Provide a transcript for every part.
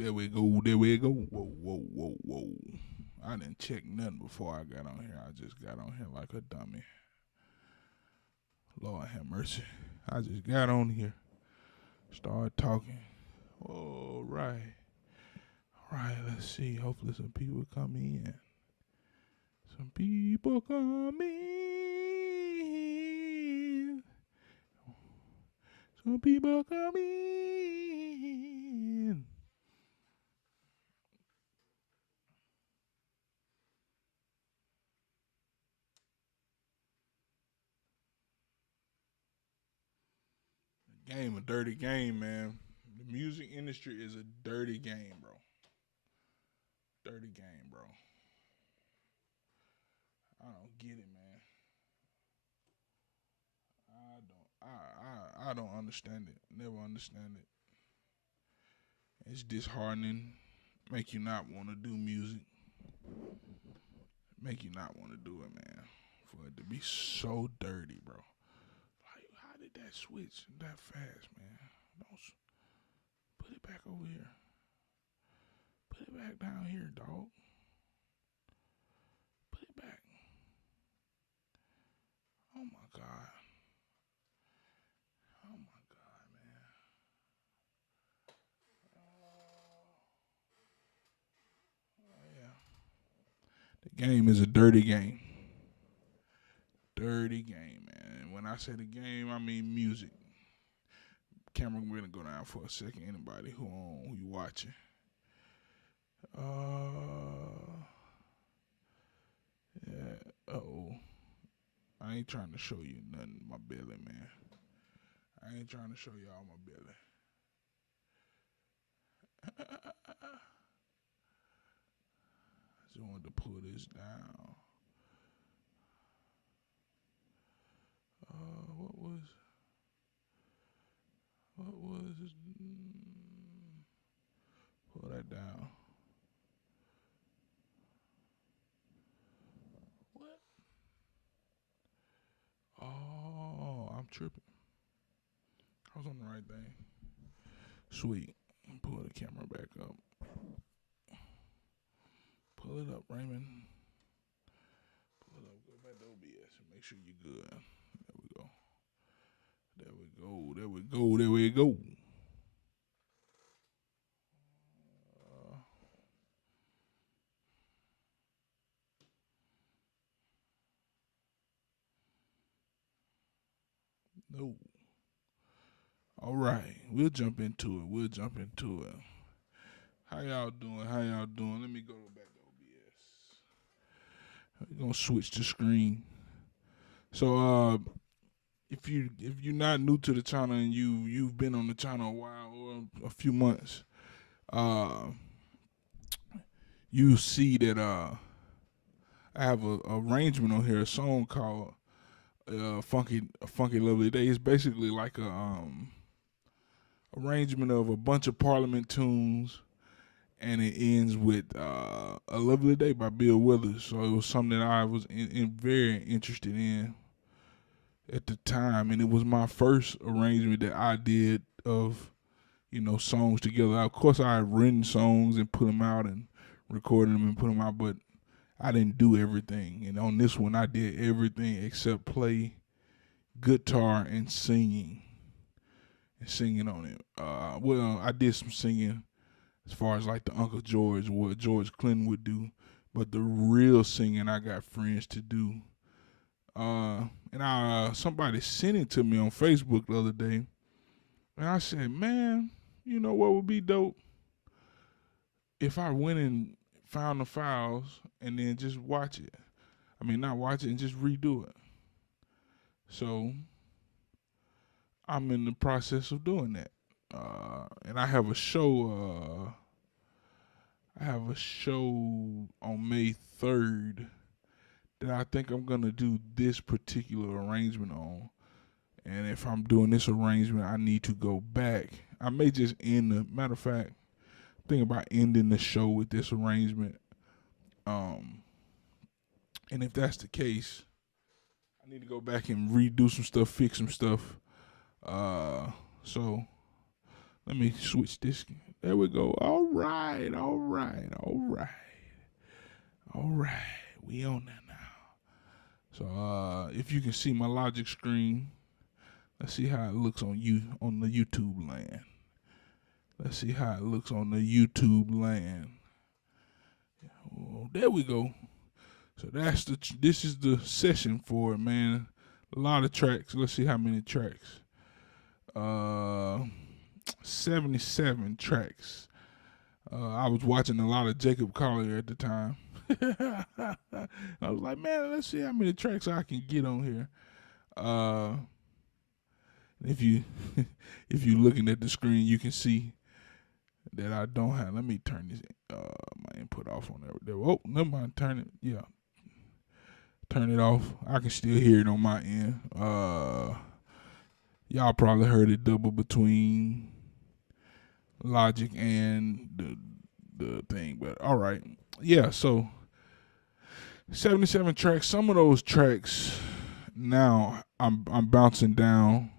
there we go, there we go. Whoa, whoa, whoa, whoa. I didn't check nothing before I got on here. I just got on here like a dummy. Lord have mercy. I just got on here. Started talking. All right. All right, let's see. Hopefully some people come in. Some people come in. Some people come in. The game, a dirty game, man. The music industry is a dirty game, bro. Dirty game, bro. I don't get it, man. I don't understand it. Never understand it. It's disheartening. Make you not want to do music. Make you not want to do it, man. For it to be so dirty, bro. Like, how did that switch that fast, man? Don't put it back over here. Put it back down here, dog. Put it back. Oh my god. Oh my god, man. Yeah. The game is a dirty game. Dirty game, man. When I say the game, I mean music. Camera, we're gonna go down for a second. Anybody who you watching? Yeah. Oh. I ain't trying to show you nothing, my belly, man. I ain't trying to show y'all my belly. I just wanted to pull this down. What was pull that down. What? Oh, I'm tripping. I was on the right thing. Sweet. Pull the camera back up. Pull it up, Raymond. Pull it up. Go back to OBS and make sure you're good. There we go. There we go. There we go. There we go. No. All right. We'll jump into it. How y'all doing? Let me go back to OBS. We're gonna switch the screen. So if you're not new to the channel and you've been on the channel a while or a few months, uh you see that I have a arrangement on here, a song called Funky Lovely Day. It's basically like a arrangement of a bunch of Parliament tunes, and it ends with A Lovely Day by Bill Withers. So it was something that I was very interested in at the time, and it was my first arrangement that I did of songs together. Of course, I had written songs and put them out and recorded them and put them out, but I didn't do everything. And on this one, I did everything except play guitar and singing. On it. Well, I did some singing as far as like the Uncle George, what George Clinton would do, but the real singing I got friends to do. And somebody sent it to me on Facebook the other day, and I said, man, you know what would be dope? If I went and found the files and then just watch it. I mean, not watch it and just redo it. So I'm in the process of doing that. And I have a show. On May 3rd that I think I'm gonna do this particular arrangement on. And if I'm doing this arrangement, I need to go back. I may just end the matter of fact, think about ending the show with this arrangement. And if that's the case, I need to go back and redo some stuff, fix some stuff. So let me switch this There we go. All right, all right, all right, all right. We on that now. So if you can see my Logic screen, let's see how it looks on the YouTube land. Let's see how it looks on the YouTube land. Oh, there we go. So this is the session for it, man. A lot of tracks. Let's see how many tracks. 77 tracks. I was watching a lot of Jacob Collier at the time. I was like, man, let's see how many tracks I can get on here. If you if you looking at the screen, you can see that I don't have. Let me turn this my input off on there. Oh, never mind. Turn it. Yeah, turn it off. I can still hear it on my end. Y'all probably heard it double between Logic and the thing, but all right. Yeah, so 77 tracks. Some of those tracks now I'm bouncing down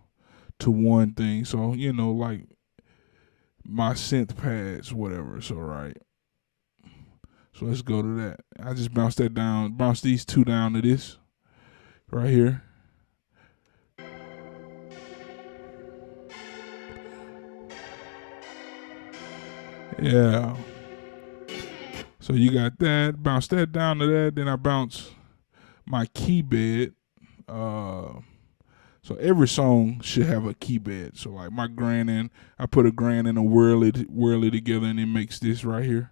to one thing. So, like my synth pads, whatever. So right. So let's go to that. I just bounce that down, bounce these two down to this right here. Yeah. So you got that, bounce that down to that, then I bounce my key bed. So every song should have a key bed. So like my grand in, I put a grand and a whirly together, and it makes this right here.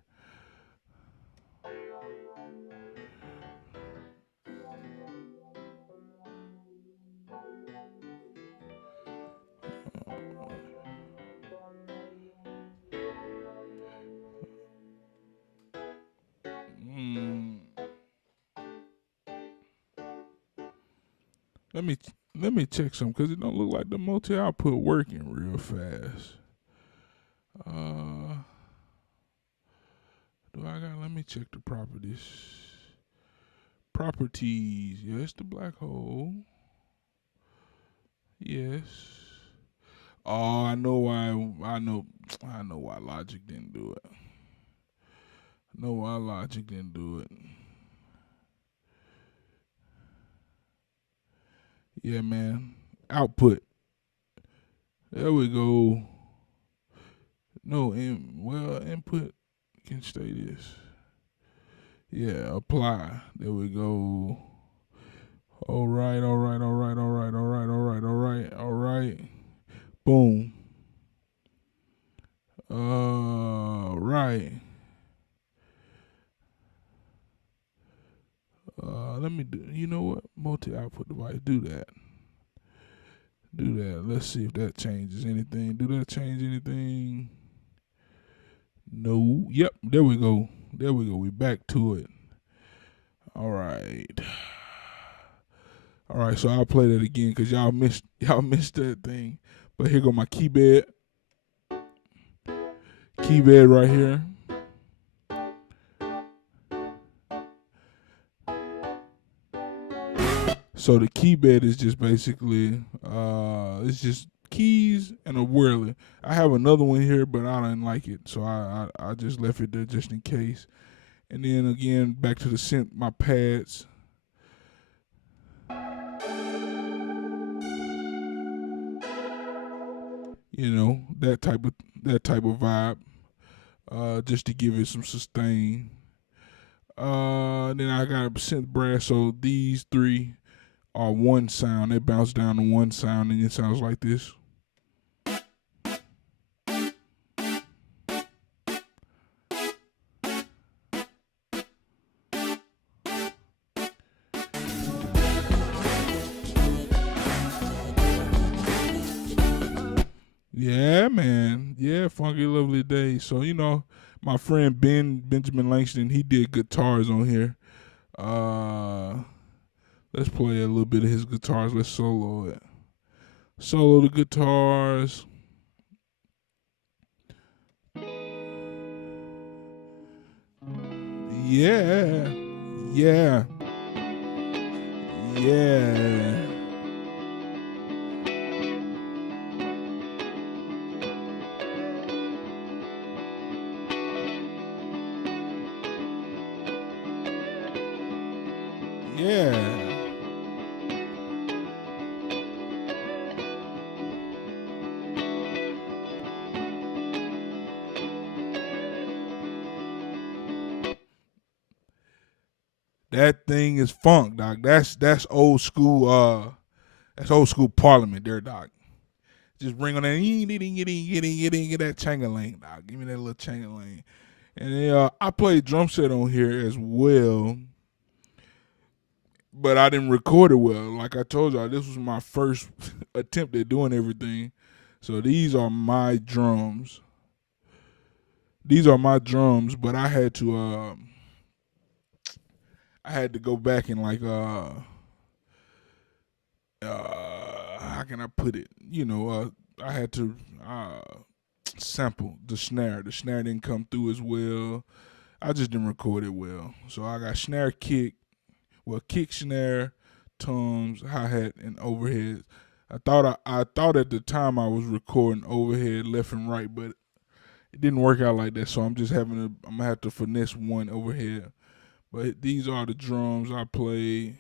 Let me check some because it don't look like the multi output working real fast. Do I got? Let me check the properties. Properties. Yes, the black hole. Yes. Oh, I know why. I know why Logic didn't do it. I know why Logic didn't do it. Yeah, man. Output. There we go. No, input can stay this. Yeah, apply. There we go. All right. Boom. Right. Let me do. You know what? Multi-output device. Do that. Let's see if that changes anything. Do that change anything? No. Yep. There we go. We back to it. All right. So I'll play that again because y'all missed that thing. But here go my key bed. Key bed right here. So the key bed is just basically it's just keys and a whirly. I have another one here, but I didn't like it, so I just left it there just in case. And then again, back to the synth, my pads. That type of vibe. Just to give it some sustain. Then I got a synth brass, so these three are one sound. They bounce down to one sound, and it sounds like this. Yeah, man. Yeah, Funky Lovely Day. So, my friend Benjamin Langston, he did guitars on here. Let's play a little bit of his guitars. Let's solo it. Solo the guitars. Yeah. Yeah. Yeah. That thing is funk, dog. That's old school. That's old school Parliament, there, dog. Just bring on that, get that changalang, dog. Give me that little changalang. And then, I played drum set on here as well, but I didn't record it well. Like I told y'all, this was my first attempt at doing everything. So these are my drums. But I had to go back and like how can I put it? I had to sample the snare. The snare didn't come through as well. I just didn't record it well. So I got snare, kick, kick, snare, toms, hi hat, and overhead. I thought at the time I was recording overhead left and right, but it didn't work out like that. So I'm gonna have to finesse one overhead. But these are the drums I play.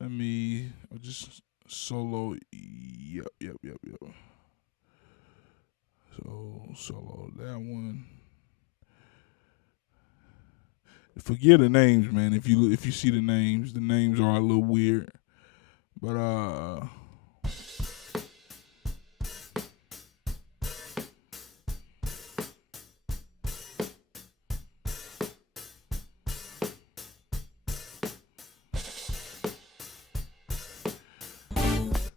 Let me just solo. Yep. So solo that one. Forget the names, man. If you see the names are a little weird. But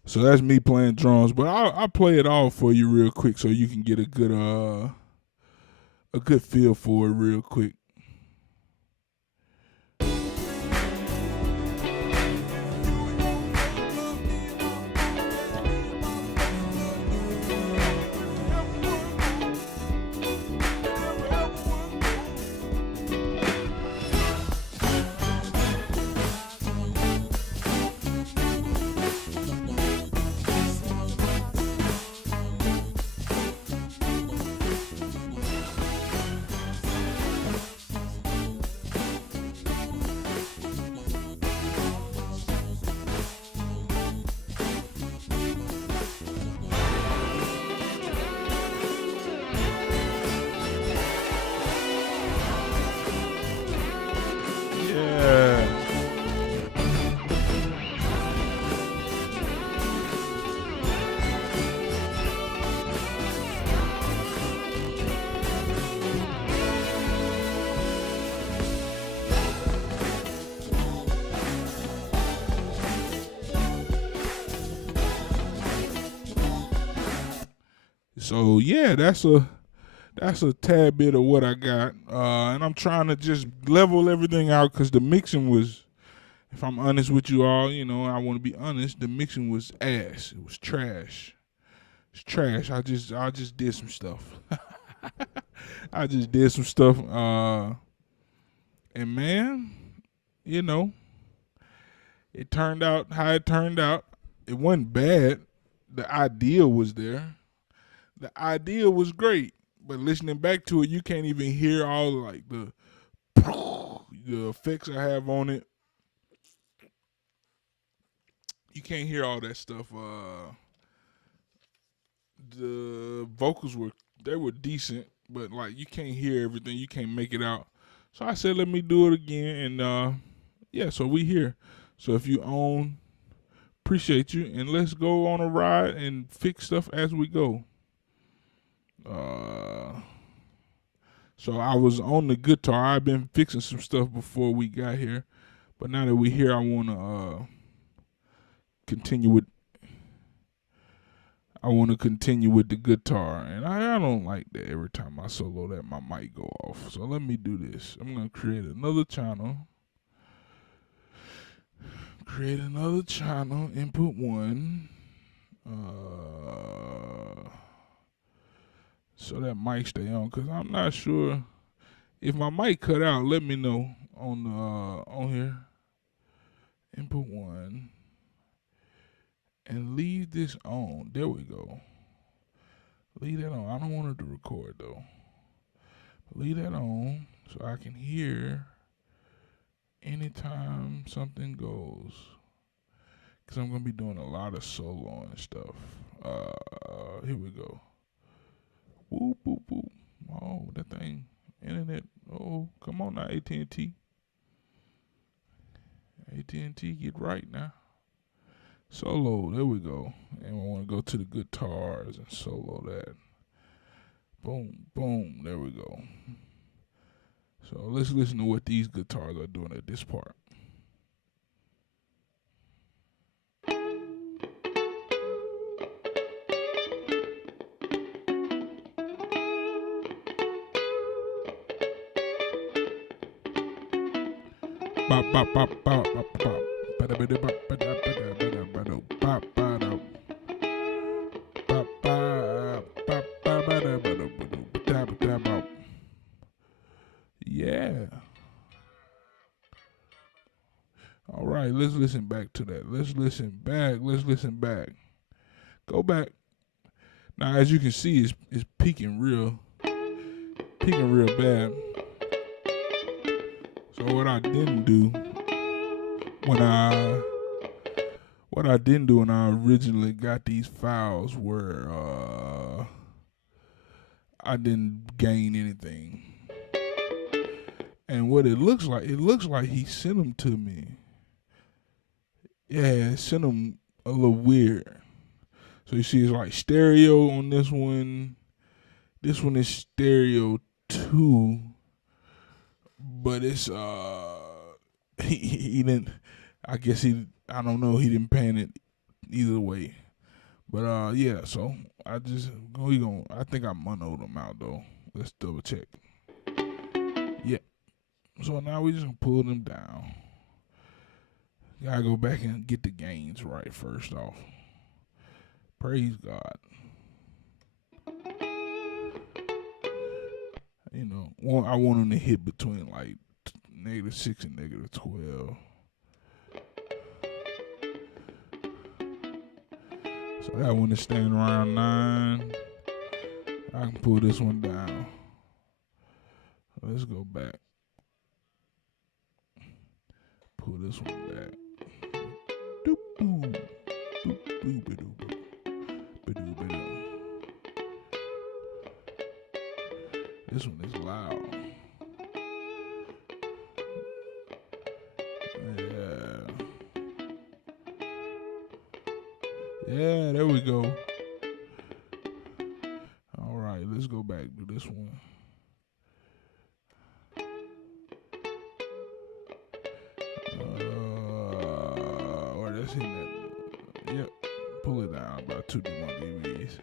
so that's me playing drums. But I'll play it all for you real quick so you can get a good feel for it real quick. So yeah, that's a tad bit of what I got, and I'm trying to just level everything out because the mixing was, if I'm honest with you all, I want to be honest, the mixing was ass. It was trash. It's trash. I just did some stuff. I just did some stuff, and man, it turned out how it turned out. It wasn't bad. The idea was there. The idea was great, but listening back to it, you can't even hear all like the effects I have on it. You can't hear all that stuff. The vocals were decent, but like you can't hear everything. You can't make it out. So I said, let me do it again, and yeah. So we here. So if you own, appreciate you, and let's go on a ride and fix stuff as we go. So I was on the guitar. I've been fixing some stuff before we got here, but now that we're here, I want to continue with. I want to continue with the guitar, and I don't like that every time I solo that my mic go off. So let me do this. I'm gonna create another channel. Input 1. So that mic stay on, because I'm not sure if my mic cut out. Let me know on here. Input 1 and leave this on. There we go. Leave that on. I don't want it to record though. Leave that on so I can hear anytime something goes. Because I'm going to be doing a lot of solo and stuff. Here we go. Whoop, boop, boop. Oh, that thing. Internet. Oh, come on now, AT&T. AT&T, get right now. Solo, there we go. And we want to go to the guitars and solo that. Boom, boom, there we go. So let's listen to what these guitars are doing at this part. Bop, bop, bop, bop, bop, bop. Yeah. All right, let's listen back to that. Let's listen back. Go back. Now, as you can see, it's peaking real bad. So what I didn't do when I originally got these files were I didn't gain anything. And what it looks like he sent them to me. Yeah, sent them a little weird. So you see it's like stereo on this one. This one is stereo 2. But it's he didn't, I guess I don't know, he didn't pan it either way. But yeah, so I think I monoed them out though. Let's double check. Yeah. So now we just gonna pull them down. Gotta go back and get the gains right first off. Praise God. You know, I want them to hit between like -6 and -12. So that one is staying around 9. I can pull this one down. Let's go back. Pull this one back. Doop boom. Boop boop ba-doo boop. Ba-doo ba-doo. This one is loud. Yeah, there we go. All right, let's go back to this one. Or that's hitting that. Yep, pull it down about 2 dBs.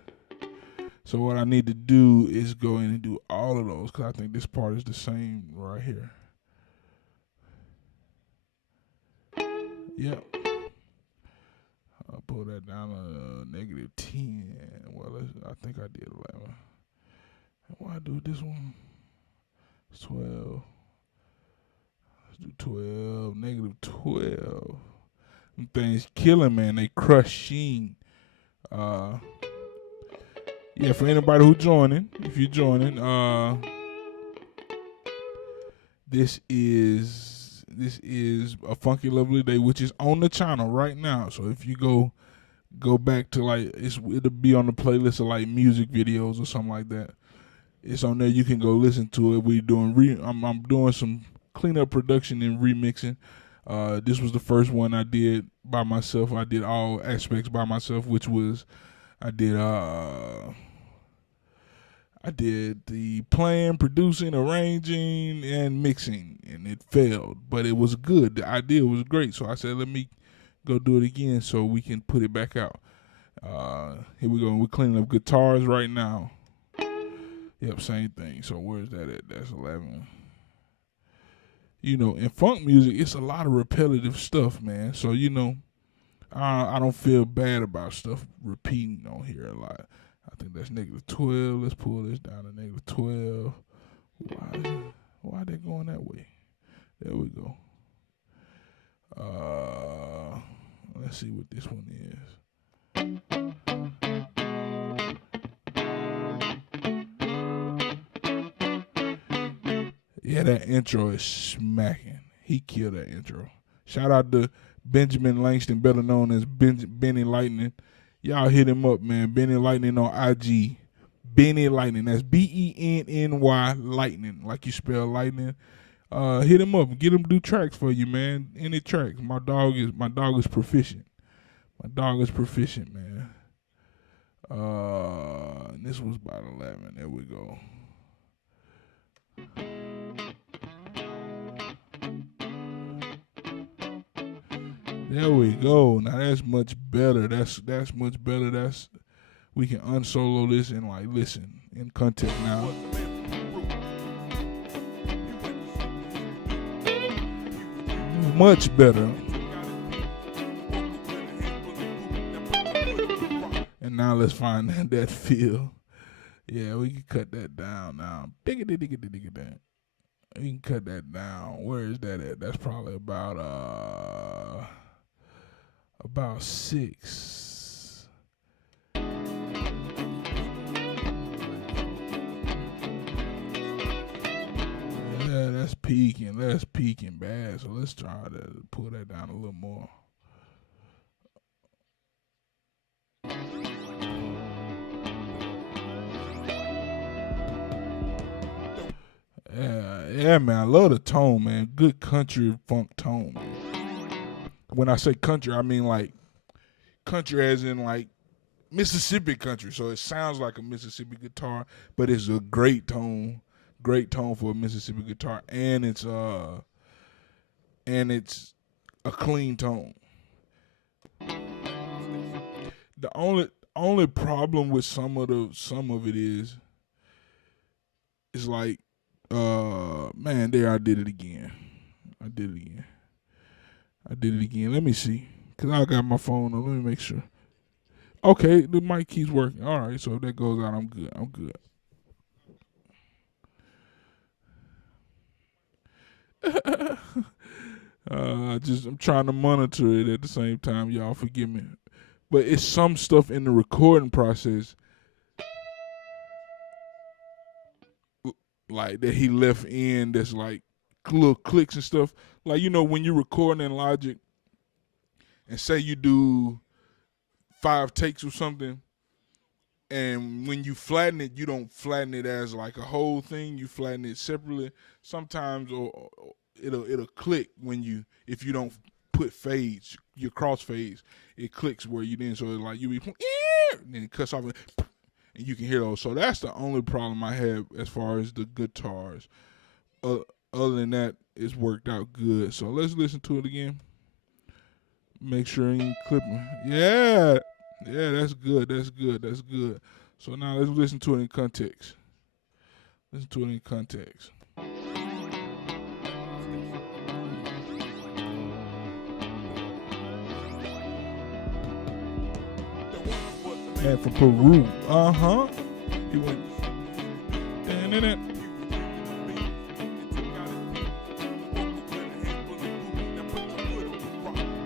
So what I need to do is go in and do all of those because I think this part is the same right here. Yep. I'll pull that down to -10. Well, I think I did 11. Why I do this one? It's 12. Let's do 12. -12. Them things killing, man. They crushing. Yeah, for anybody who joining, if you're joining, this is A Funky Lovely Day, which is on the channel right now. So if you go back to like it'll be on the playlist of like music videos or something like that. It's on there. You can go listen to it. We doing I'm doing some cleanup production and remixing. This was the first one I did by myself. I did all aspects by myself, which was I did the playing, producing, arranging, and mixing, and it failed, but it was good. The idea was great, so I said, let me go do it again so we can put it back out. Here we go. We're cleaning up guitars right now. Yep, same thing. So where's that at? That's 11. You know, in funk music, it's a lot of repetitive stuff, man. So, you know, I don't feel bad about stuff repeating on here a lot. I think that's -12. Let's pull this down to -12. Why are they going that way? There we go. Let's see what this one is. Yeah, that intro is smacking. He killed that intro. Shout out to Benjamin Langston, better known as Benny Lightning. Y'all hit him up, man. Benny Lightning on IG. Benny Lightning. That's BENNY Lightning. Like you spell lightning. Hit him up and get him to do tracks for you, man. Any tracks. My dog is proficient. My dog is proficient, man. This was about 11. There we go. There we go. Now that's much better. That's much better. We can unsolo this and like listen in context now. Much better. And now let's find that feel. Yeah, we can cut that down now. We can cut that down. Where is that at? That's probably about 6. Yeah, that's peaking. That's peaking bad. So let's try to pull that down a little more. Yeah, man. I love the tone, man. Good country funk tone, man. When I say country, I mean like country as in like Mississippi country. So it sounds like a Mississippi guitar, but it's a great tone for a Mississippi guitar, and it's a clean tone. The only problem with some of it is like man, there I did it again. Let me see, cause I got my phone on. Let me make sure. Okay, the mic keeps working. All right, so if that goes out, I'm good. I'm trying to monitor it at the same time. Y'all forgive me, but it's some stuff in the recording process, like that he left in. That's like little clicks and stuff. Like, you know, when you're recording in Logic, and say you do 5 takes or something, and when you flatten it, you don't flatten it as like a whole thing. You flatten it separately. Sometimes, or it'll click if you don't put fades, your cross fades, it clicks where you didn't. So it's like you be, and then it cuts off, and you can hear those. So that's the only problem I have as far as the guitars. Other than that, it's worked out good. So let's listen to it again. Make sure you ain't clipping. Yeah, that's good. So now let's listen to it in context. Man from Peru. He went.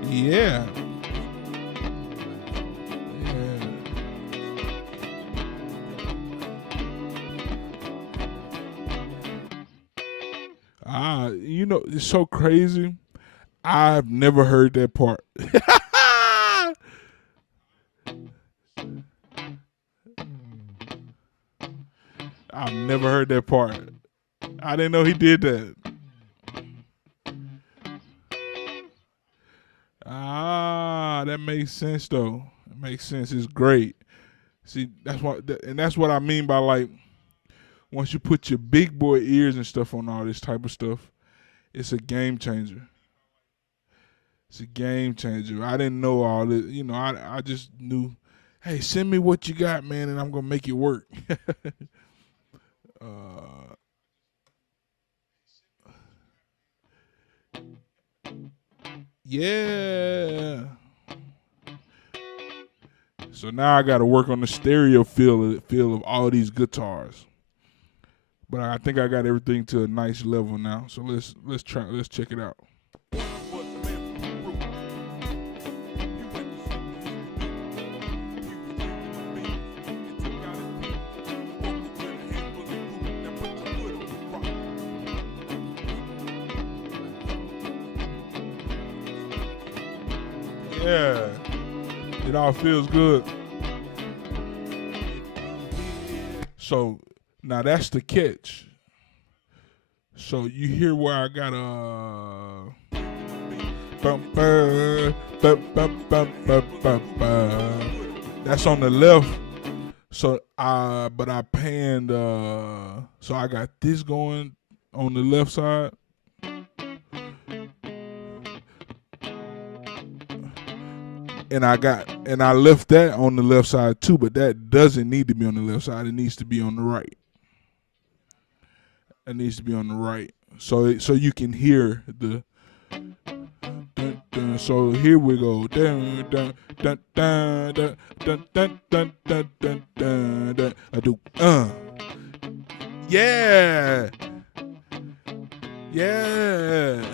Yeah. You know, it's so crazy. I've never heard that part. I've never heard that part. I didn't know he did that. That makes sense though. It makes sense. It's great. See, that's what I mean by like, once you put your big boy ears and stuff on all this type of stuff, it's a game changer. I didn't know all this. You know, I just knew, hey, send me what you got, man, and I'm gonna make it work. Yeah. So now I got to work on the stereo feel of all these guitars. But I think I got everything to a nice level now. So let's check it out. Yeah, it all feels good. So now that's the catch. So you hear where I got bum, bum, bum, bum, bum, bum, bum. That's on the left. So but I panned. So I got this going on the left side, and I left that on the left side too. But that doesn't need to be on the left side. It needs to be on the right. It needs to be on the right. So you can hear the. Dun, dun. So here we go. Dun, dun, dun, dun, dun, dun, dun, dun, dun, dun, dun, dun. I do. Yeah. Yeah.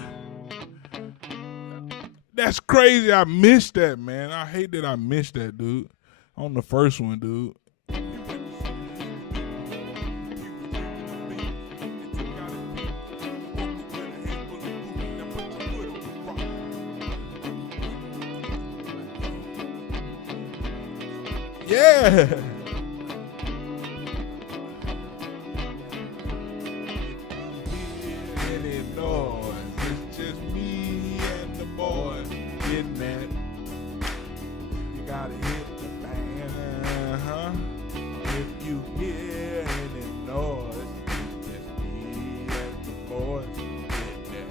That's crazy. I missed that, man. I hate that I missed that, dude. On the first one, dude. Yeah. Any noise? It's just me and the boys getting that. You gotta hit the band, If you hear any noise, it's just me and the boys getting that.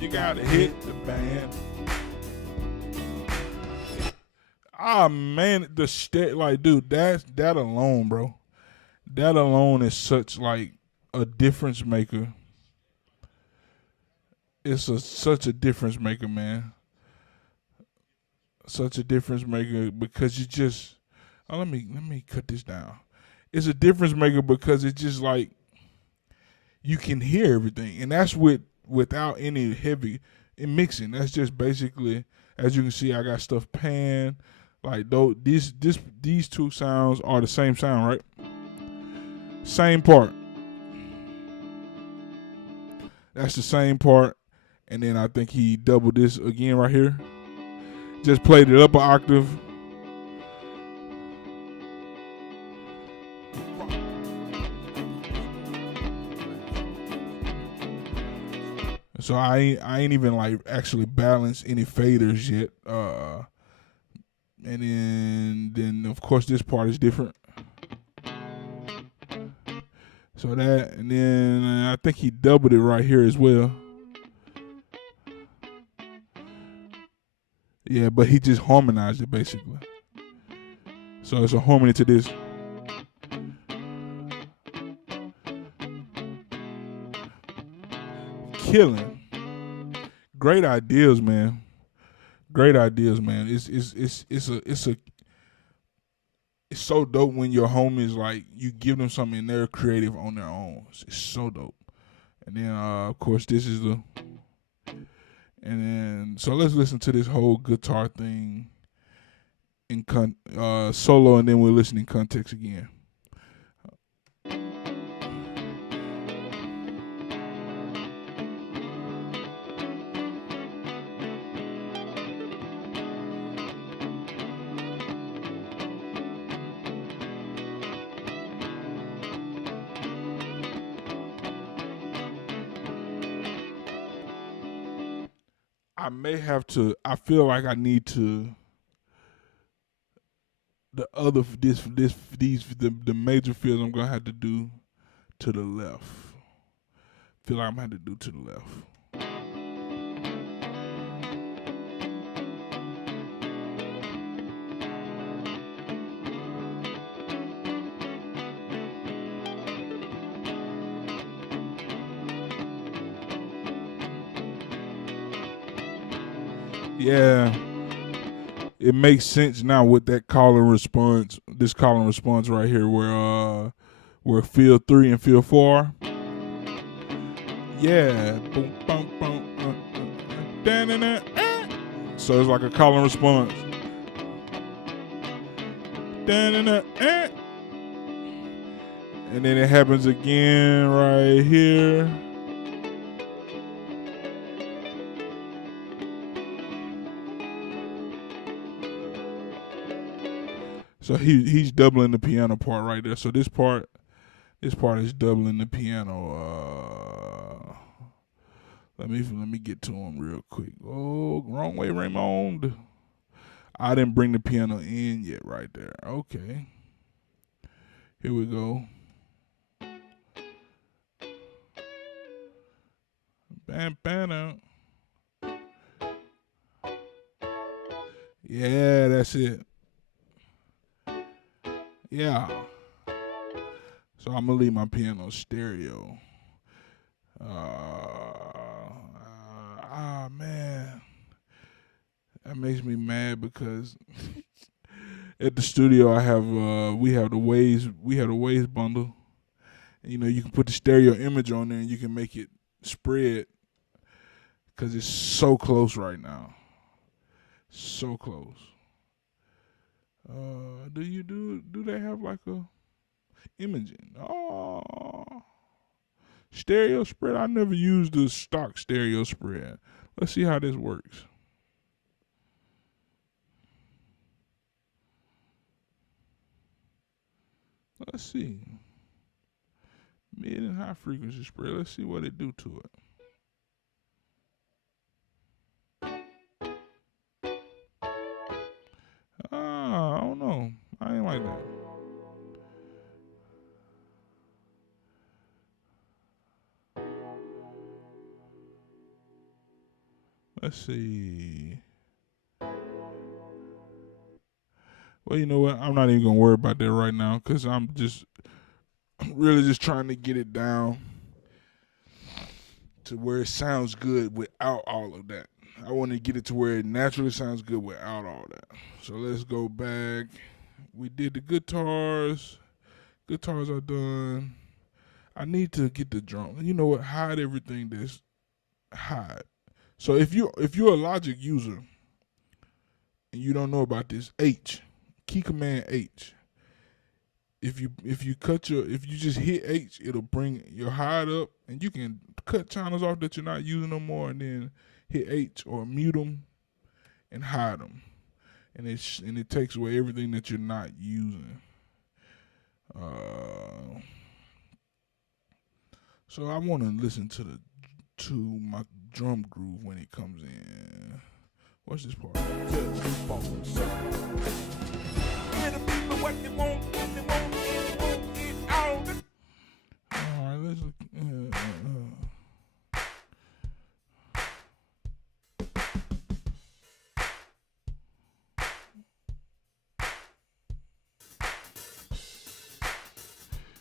You gotta hit the band. Ah, man, dude, that alone, bro. That alone is such like a difference maker. It's such a difference maker, man. Such a difference maker because you just. Oh, let me cut this down. It's a difference maker because it's just like you can hear everything, and that's without any heavy mixing. That's just basically, as you can see, I got stuff panned. Like though these two sounds are the same sound, right? Same part. That's the same part. And then I think he doubled this again right here. Just played it up an octave. So I ain't even like actually balanced any faders yet. And then of course this part is different. So that, and then I think he doubled it right here as well. Yeah, but he just harmonized it basically. So it's a harmony to this. Killing. Great ideas, man. Great ideas, man. It's so dope when your homies like you give them something and they're creative on their own. It's so dope. And then of course this is the. And then so let's listen to this whole guitar thing in solo, and then we'll listen in context again. I may have to. I feel like I need to. The major fills I'm gonna have to do to the left. Feel like I'm gonna have to do to the left. Yeah, it makes sense now with that call and response. This call and response right here, where field 3 and field 4. Yeah, boom, boom, boom, so it's like a call and response. And then it happens again right here. So he's doubling the piano part right there. So this part, This part is doubling the piano. Let me get to him real quick. Oh, wrong way, Raymond. I didn't bring the piano in yet right there. Okay. Here we go. Bam, bam. Yeah, that's it. Yeah. So I'm gonna leave my piano stereo. Man, that makes me mad because at the studio I have we have the Waves bundle. And, you know, you can put the stereo image on there and you can make it spread because it's so close right now. So close. Do they have like a imaging? Oh, stereo spread. I never used the stock stereo spread. Let's see how this works. Let's see. Mid and high frequency spread. Let's see what it do to it. I don't know. I ain't like that. Let's see. Well, you know what? I'm not even gonna worry about that right now because I'm really just trying to get it down to where it sounds good without all of that. I want to get it to where it naturally sounds good without all that. So let's go back. We did the guitars. Guitars are done. I need to get the drum. You know what? Hide everything that's hide. So if you're a Logic user and you don't know about this, key command H. If you just hit H, it'll bring your hide up, and you can cut channels off that you're not using no more, and then hit H or mute them and hide them, and it takes away everything that you're not using. So I want to listen to my drum groove when it comes in. What's this part? Alright, let's look.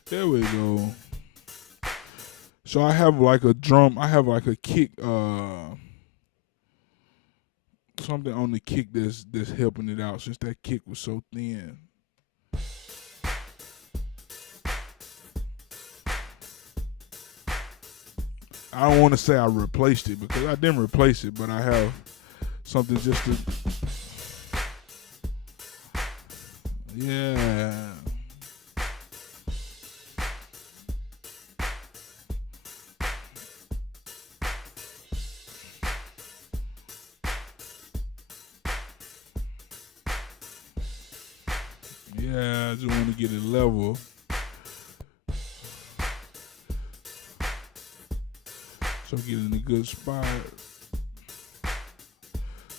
There we go. So I have like a drum, I have like a kick, something on the kick that's helping it out since that kick was so thin. I don't want to say I replaced it because I didn't replace it, but I have something just to, yeah. Yeah, I just want to get it level. So get in a good spot.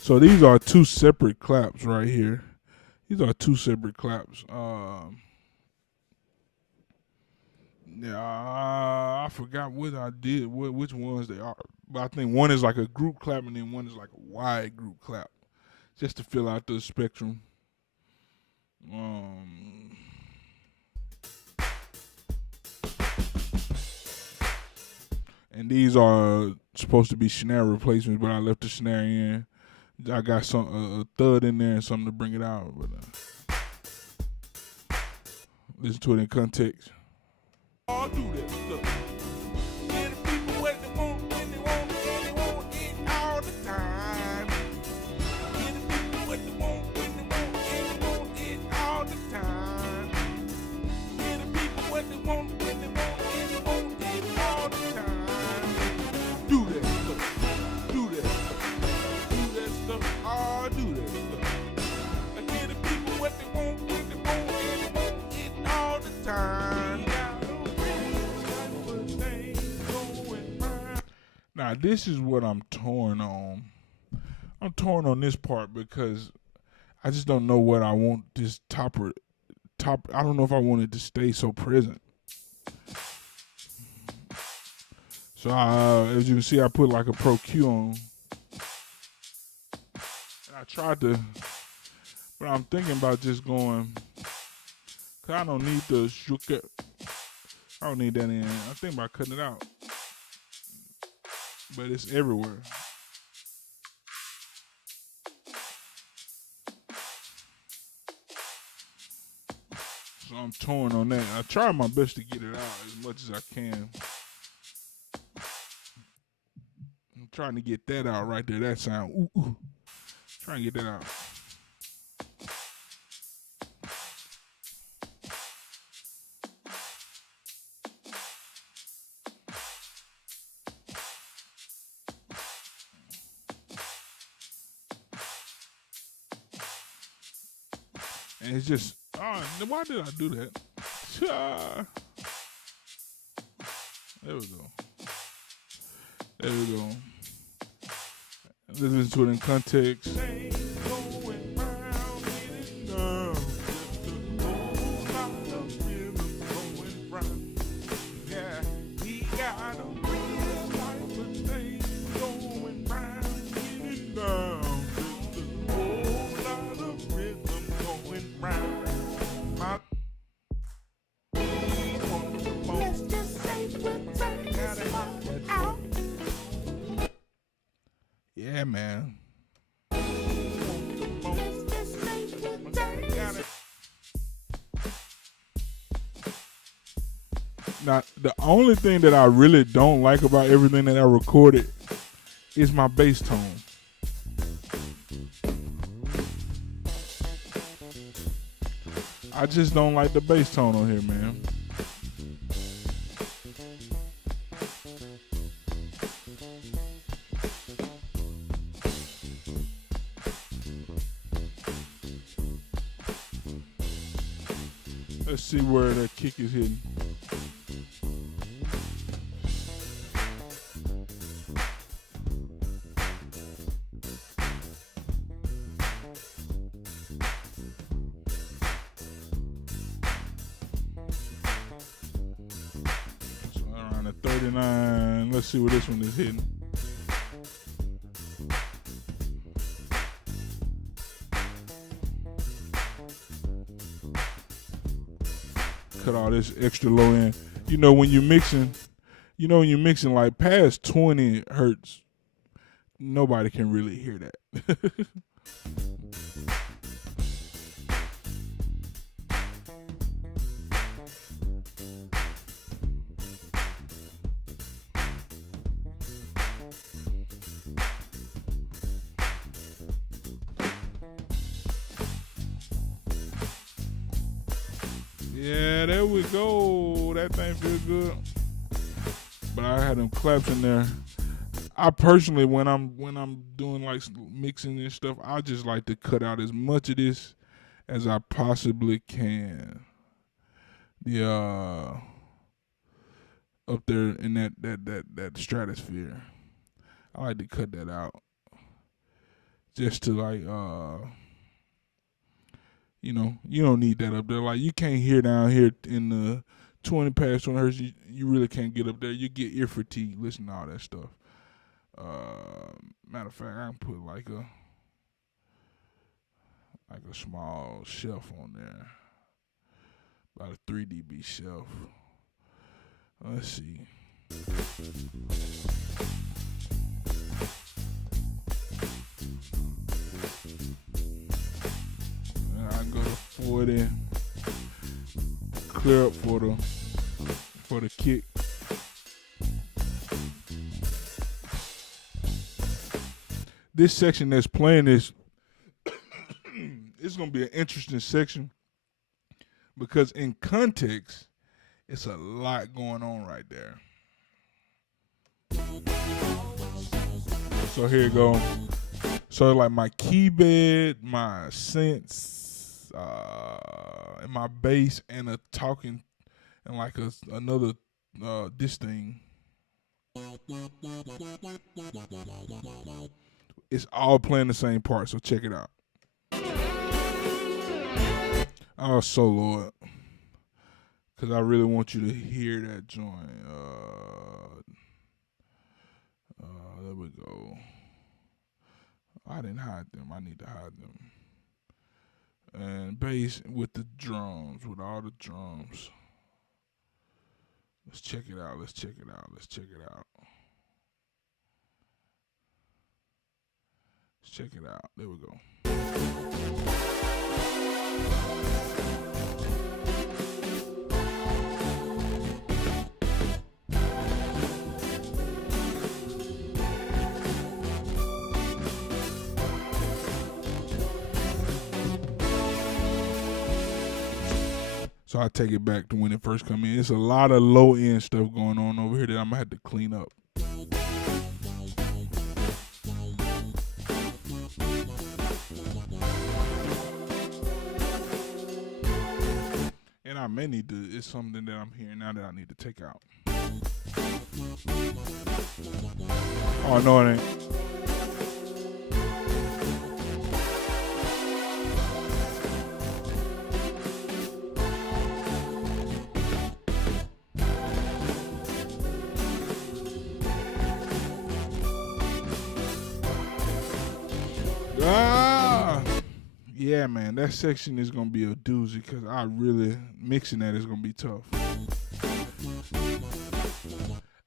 So these are two separate claps right here. These are two separate claps. I forgot what I did, which ones they are. But I think one is like a group clap and then one is like a wide group clap. Just to fill out the spectrum. And these are supposed to be snare replacements, but I left the snare in. I got a thud in there and something to bring it out. But listen to it in context. I'll do that stuff. Give the people what they want, when they want it all the time. Give the people what they want, when they want it all the time. Give the people what they want, when they want it all the time. Do that stuff. Do that stuff. Do that stuff. I'll do that stuff. I give the people what they want, when they want it all the time. Now this is what I'm torn on. I'm torn on this part because I just don't know what I want this top. I don't know if I want it to stay so present. So as you can see, I put like a Pro Q on. And I tried to, but I'm thinking about just going. Cause I don't need the sugar. I don't need that in. I think about cutting it out, but it's everywhere. So I'm torn on that. I try my best to get it out as much as I can. I'm trying to get that out right there. That sound. Ooh, ooh. Trying to get that out. And it's just, why did I do that? There we go. There we go. Listen to it in context. Yeah, man. Now, the only thing that I really don't like about everything that I recorded is my bass tone. I just don't like the bass tone on here, man. Let's see where that kick is hitting. So around the 39. Let's see where this one is hitting. Cut all this extra low end. You know when you're mixing like past 20 hertz, nobody can really hear that. Yeah, there we go. That thing feels good. But I had them claps in there. I personally, when I'm doing like mixing and stuff, I just like to cut out as much of this as I possibly can. The up there in that stratosphere, I like to cut that out just to like you don't need that up there. Like you can't hear down here in the 20 past 20 hertz. You really can't get up there. You get ear fatigue listening to all that stuff. Matter of fact, I can put like a small shelf on there, about a 3 dB shelf. Let's see. And I go to 40, clear up for the kick. This section that's playing is it's gonna be an interesting section because in context, it's a lot going on right there. So here you go. So like my key bed, my synths, and my bass, and a talking, and like another this thing. It's all playing the same part, so check it out. Oh, so Lord. Because I really want you to hear that joint. There we go. I didn't hide them. I need to hide them. And bass with the drums, with all the drums. Let's check it out. Let's check it out. Let's check it out. Let's check it out. There we go. So I take it back to when it first come in. It's a lot of low end stuff going on over here that I'm gonna have to clean up. And I may need to, it's something that I'm hearing now that I need to take out. Oh, no, it ain't. Yeah, man, that section is going to be a doozy because mixing that is going to be tough.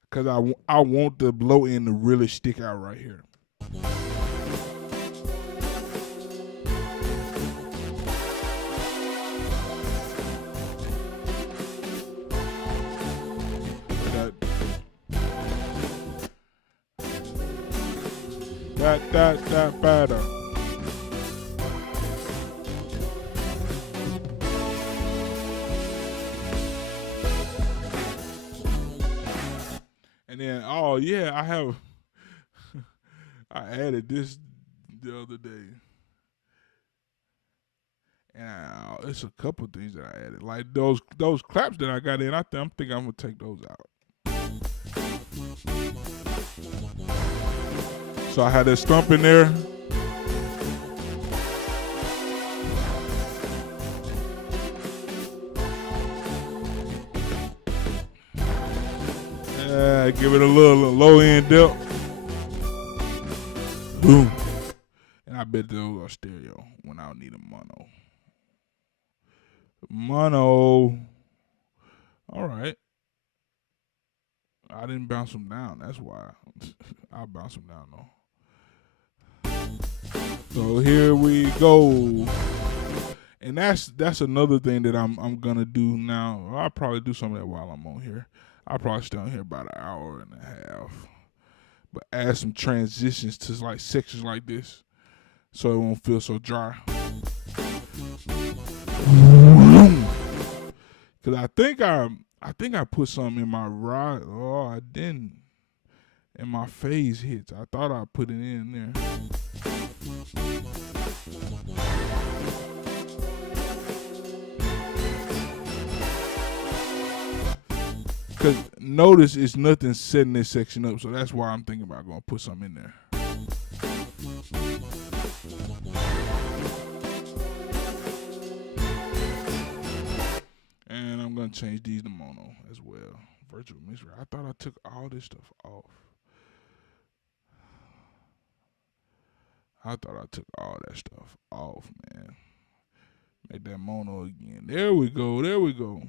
Because I want the low end to really stick out right here. That better. And then, oh yeah, I added this the other day. And it's a couple things that I added. Like those claps that I got in, I'm thinking I'm going to take those out. So I had that stump in there. Give it a little low end dip. Boom. And I bet those are stereo when I need a mono. Mono. All right. I didn't bounce them down. That's why. I'll bounce them down though. So here we go. And that's another thing that I'm gonna do now. I'll probably do some of that while I'm on here. I'll probably stay on here about an hour and a half. But add some transitions to like sections like this so it won't feel so dry. Cause I think I put something in my ride. Oh, I didn't. In my phase hits. I thought I put it in there. Because notice it's nothing setting this section up, so that's why I'm thinking about going to put something in there. And I'm going to change these to mono as well. Virtual mix. I thought I took all this stuff off. I thought I took all that stuff off, man. Make that mono again. There we go. There we go.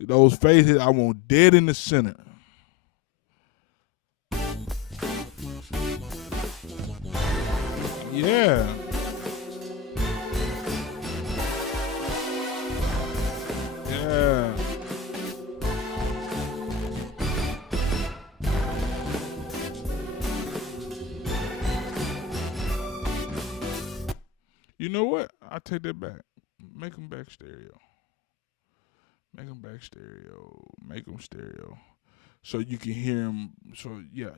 Those phases I want dead in the center. Yeah. Yeah. You know what? I take that back. Make them back stereo. Make them back stereo. Make them stereo. So you can hear them. So, yeah.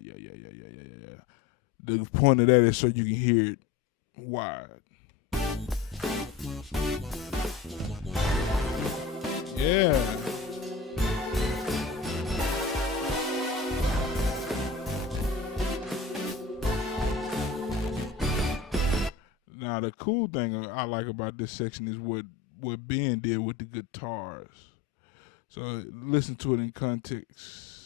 The point of that is so you can hear it wide. Yeah. Now the cool thing I like about this section is what Ben did with the guitars. So listen to it in context.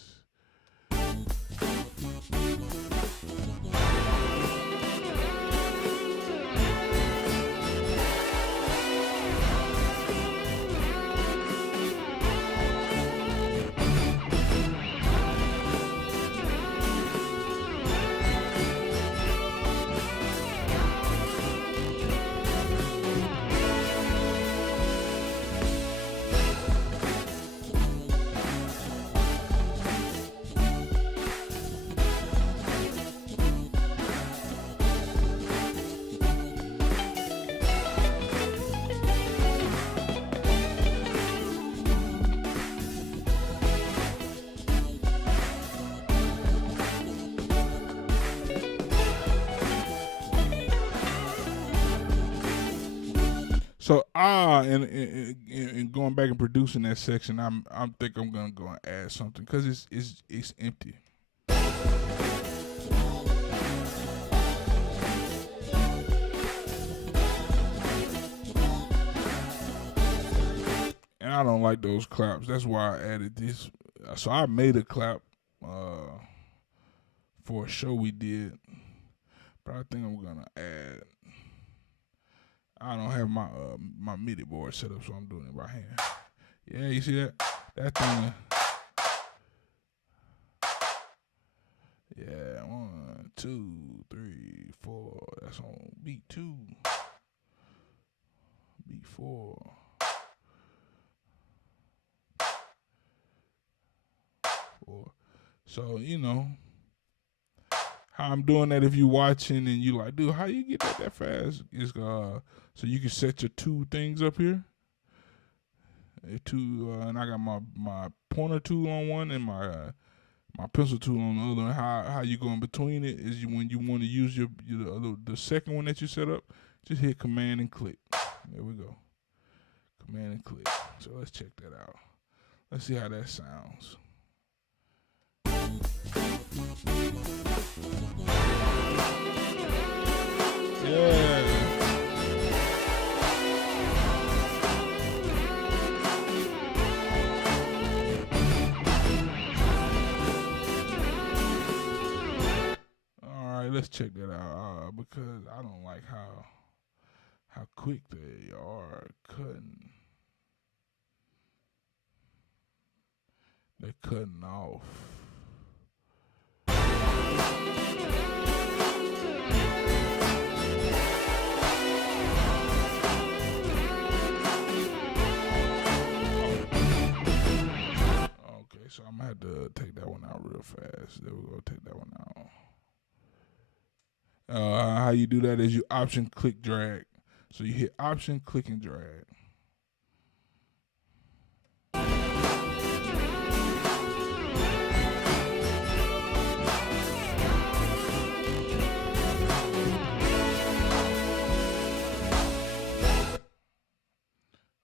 So and going back and producing that section, I'm think I'm gonna go and add something because it's empty. And I don't like those claps. That's why I added this. So I made a clap for a show we did, but I think I'm gonna add. I don't have my MIDI board set up, so I'm doing it by hand. Yeah, you see that? That thing. Yeah, 1, 2, 3, 4. That's on beat 2. Beat 4. 4. So, you know how I'm doing that. If you watching and you like, dude, how you get that fast? It's so you can set your 2 things up here. And I got my pointer tool on one and my pencil tool on the other. And how you go in between it is when you want to use the second one that you set up, just hit Command and click. There we go. Command and click. So let's check that out. Let's see how that sounds. Yeah. All right, let's check that out because I don't like how quick they are cutting. They're cutting off. So I'm gonna have to take that one out real fast. There we go. Take that one out. How you do that is you option click drag. So you hit option click and drag.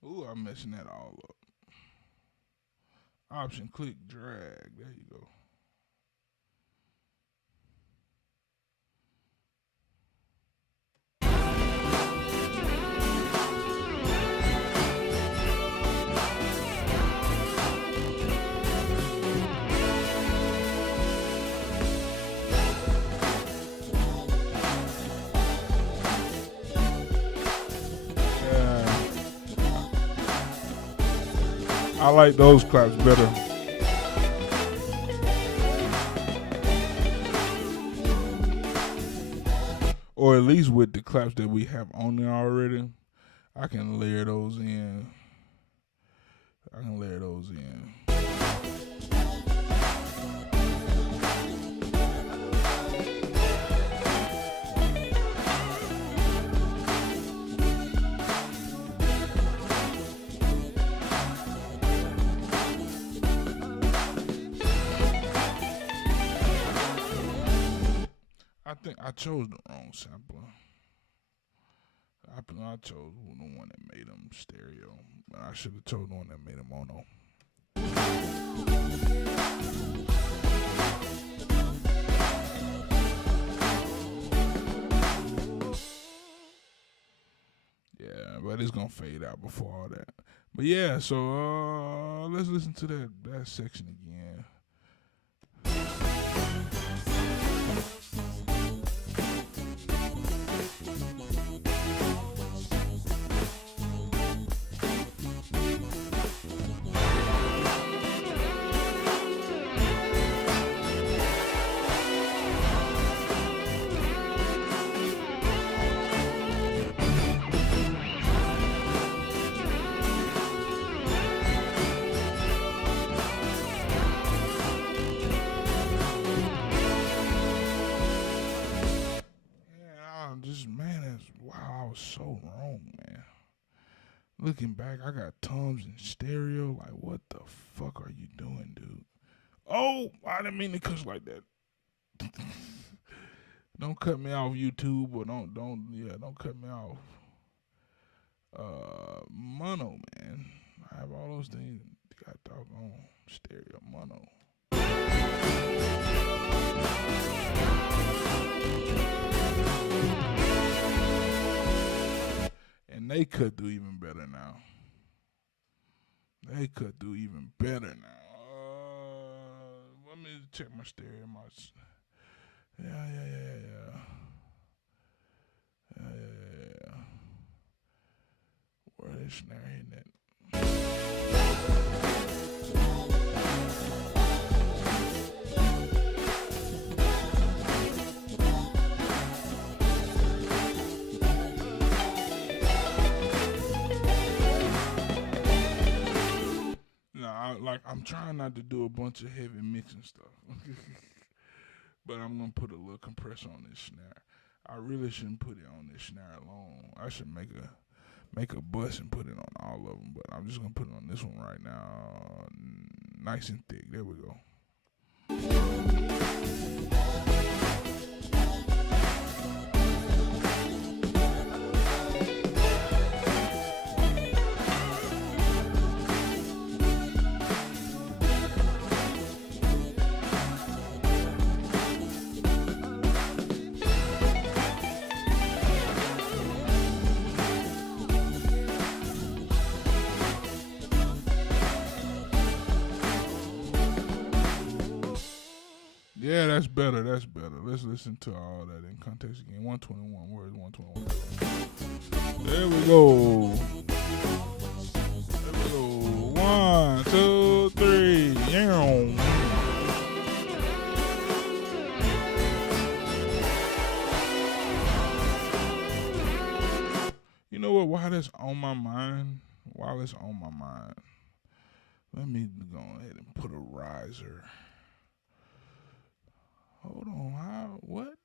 Ooh, I'm messing that all up. Option click drag. There you go. I like those claps better. Or at least with the claps that we have on there already, I can layer those in. I think I chose the wrong sampler. I chose the one that made them stereo. I should have chose the one that made them mono. but it's gonna fade out before all that. But yeah, so let's listen to that section again. Wow, I was so wrong, man. Looking back, I got Tums in stereo. Like, what the fuck are you doing, dude? Oh, I didn't mean to cuss like that. Don't cut me off, YouTube, or don't cut me off. Mono, man. I have all those things. Got doggone stereo mono. And they could do even better now. They could do even better now. Let me check my stereo. Yeah. Where is snare hitting it? I'm trying not to do a bunch of heavy mixing stuff. But I'm going to put a little compressor on this snare. I really shouldn't put it on this snare alone. I should make a bus and put it on all of them. But I'm just going to put it on this one right now. Nice and thick. There we go. Yeah, that's better. That's better. Let's listen to all that in context again. 121. Where is 121? There we go. There we go. 1, 2, 3. You know what? While it's on my mind, let me go ahead and put a riser. Hold on, what?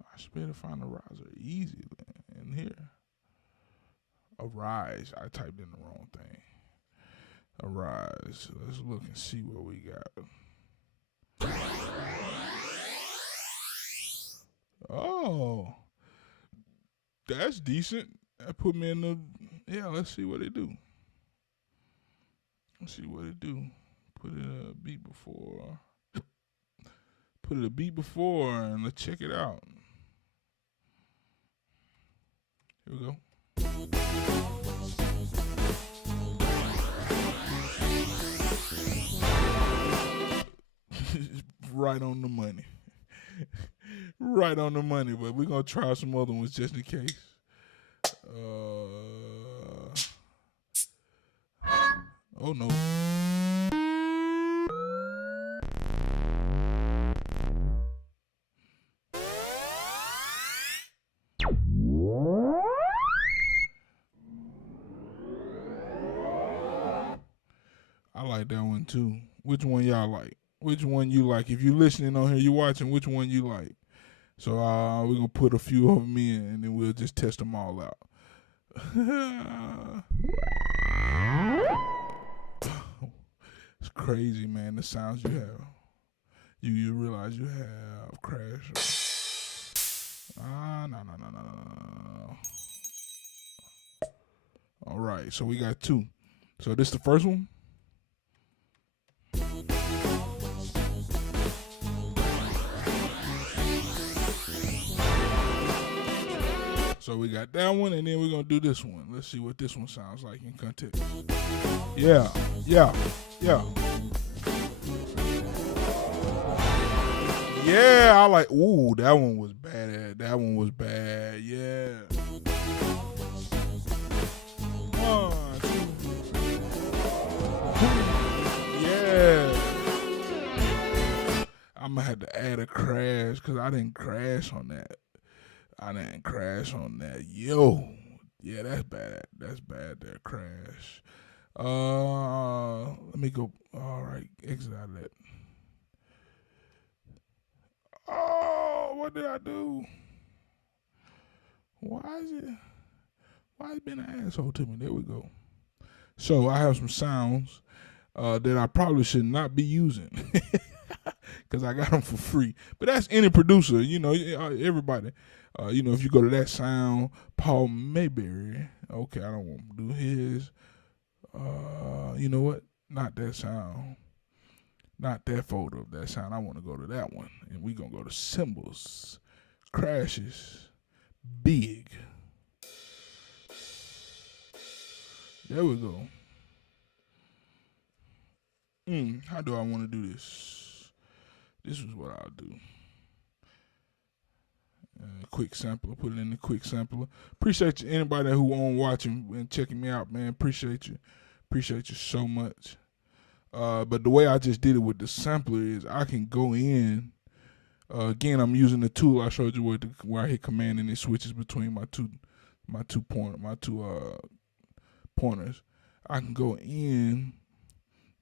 I should be able to find a riser easy in here. A rise. I typed in the wrong thing. A rise. Let's look and see what we got. Oh, that's decent. That put me in the. Yeah, let's see what it do. Let's see what it do. Put it a beat before. Put it a beat before, and let's check it out. Here we go. Right on the money. Right on the money, but we're going to try some other ones just in case. Oh, no. I like that one, too. Which one y'all like? Which one you like? If you're listening on here, you watching, which one you like? So we're going to put a few of them in, and then we'll just test them all out. It's crazy, man, the sounds you have. You realize you have crash. No. All right, so we got two. So this the first one? So we got that one, and then we're gonna do this one. Let's see what this one sounds like in context. Yeah. Yeah. I like. Ooh, that one was bad. That one was bad. Yeah. 1, 2. Yeah. I'm gonna have to add a crash because I didn't crash on that. Yo. Yeah, that's bad. That's bad there, crash. Let me go. All right, exit out of that. Oh, what did I do? Why is it being an asshole to me? There we go. So I have some sounds that I probably should not be using because I got them for free. But that's any producer, everybody. If you go to that sound, Paul Mayberry. Okay, I don't want to do his. You know what? Not that sound. Not that folder of that sound. I want to go to that one. And we're going to go to cymbals, crashes, big. There we go. How do I want to do this? This is what I'll do. Quick sampler. Put it in the quick sampler. Appreciate you, anybody who on watching and checking me out, man. Appreciate you. Appreciate you so much. But the way I just did it with the sampler is I can go in. Again, I'm using the tool I showed you where I hit command and it switches between my two pointers. I can go in.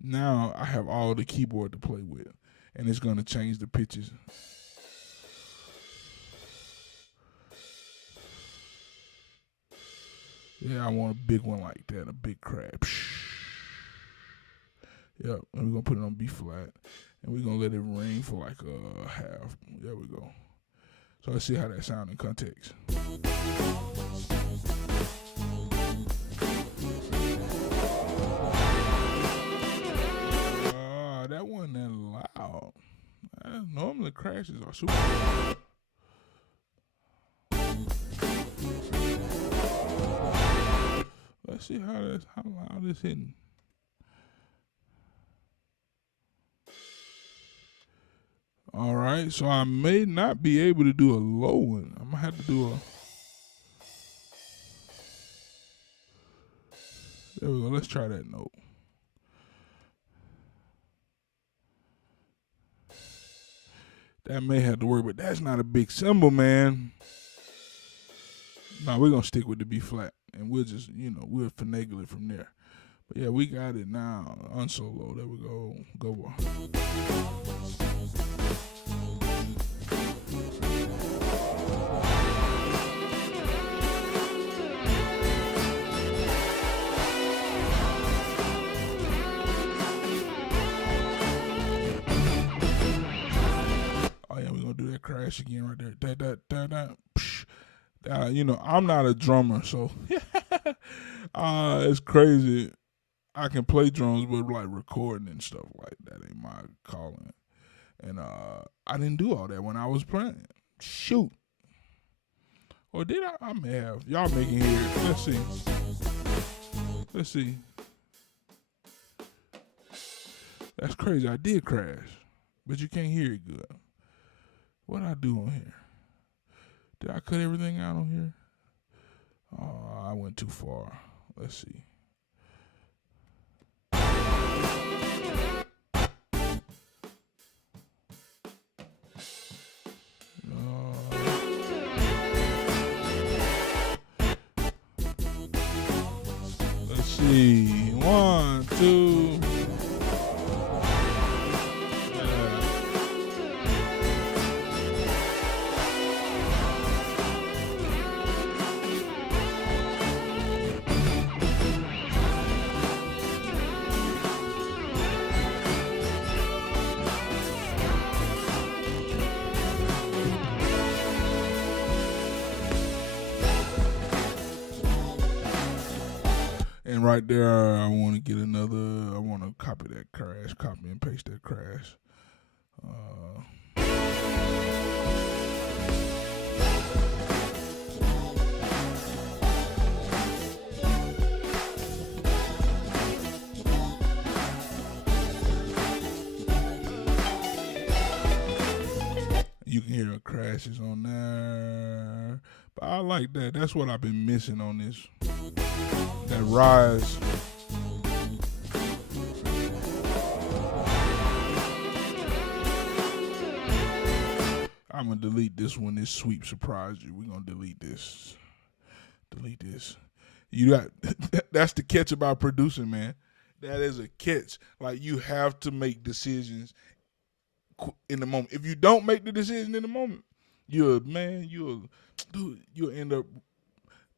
Now I have all the keyboard to play with, and it's gonna change the pitches. Yeah, I want a big one like that, a big crab. Yep, and we're going to put it on B flat, and we're going to let it ring for like a half. There we go. So let's see how that sounds in context. That wasn't that loud. Normally crashes are super loud. Let's see how loud it's hitting. All right, so I may not be able to do a low one. I'm gonna have to do a. There we go. Let's try that note. That may have to work, but that's not a big cymbal, man. No, we're gonna stick with the B flat, and we'll just, we'll finagle it from there. But yeah, we got it now. Unsolo. There we go. Go. Oh yeah, we're gonna do that crash again right there. Da. I'm not a drummer, so it's crazy. I can play drums, but like recording and stuff like that ain't my calling. And I didn't do all that when I was playing. Shoot. Or did I? I may have. Y'all making here. Let's see. That's crazy. I did crash, but you can't hear it good. What did I do on here? Did I cut everything out on here? Oh, I went too far. Let's see. Let's see. 1, 2. And right there, I want to get another. I want to copy that crash, copy and paste that crash. you can hear crashes on there. But I like that. That's what I've been missing on this. That rise. I'm going to delete this one. This sweep surprised you. We're going to delete this. Delete this. You got that's the catch about producing, man. That is a catch. Like, you have to make decisions in the moment. If you don't make the decision in the moment, you'll end up,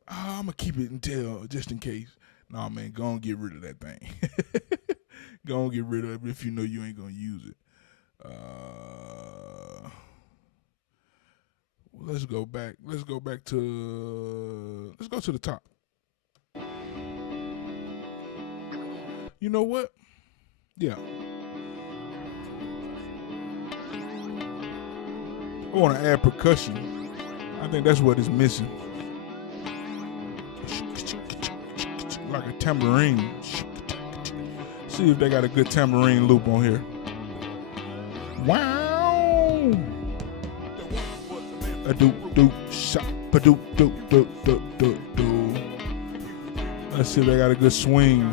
I'm gonna keep it until just in case. Nah, man, go and get rid of that thing. Go and get rid of it if you know you ain't gonna use it. Let's go back. Let's go to the top. You know what? Yeah. I want to add percussion. I think that's what is missing. Like a tambourine. See if they got a good tambourine loop on here. Wow. A doop doop shop. A doop doop doop doop doop doop. Let's see if they got a good swing.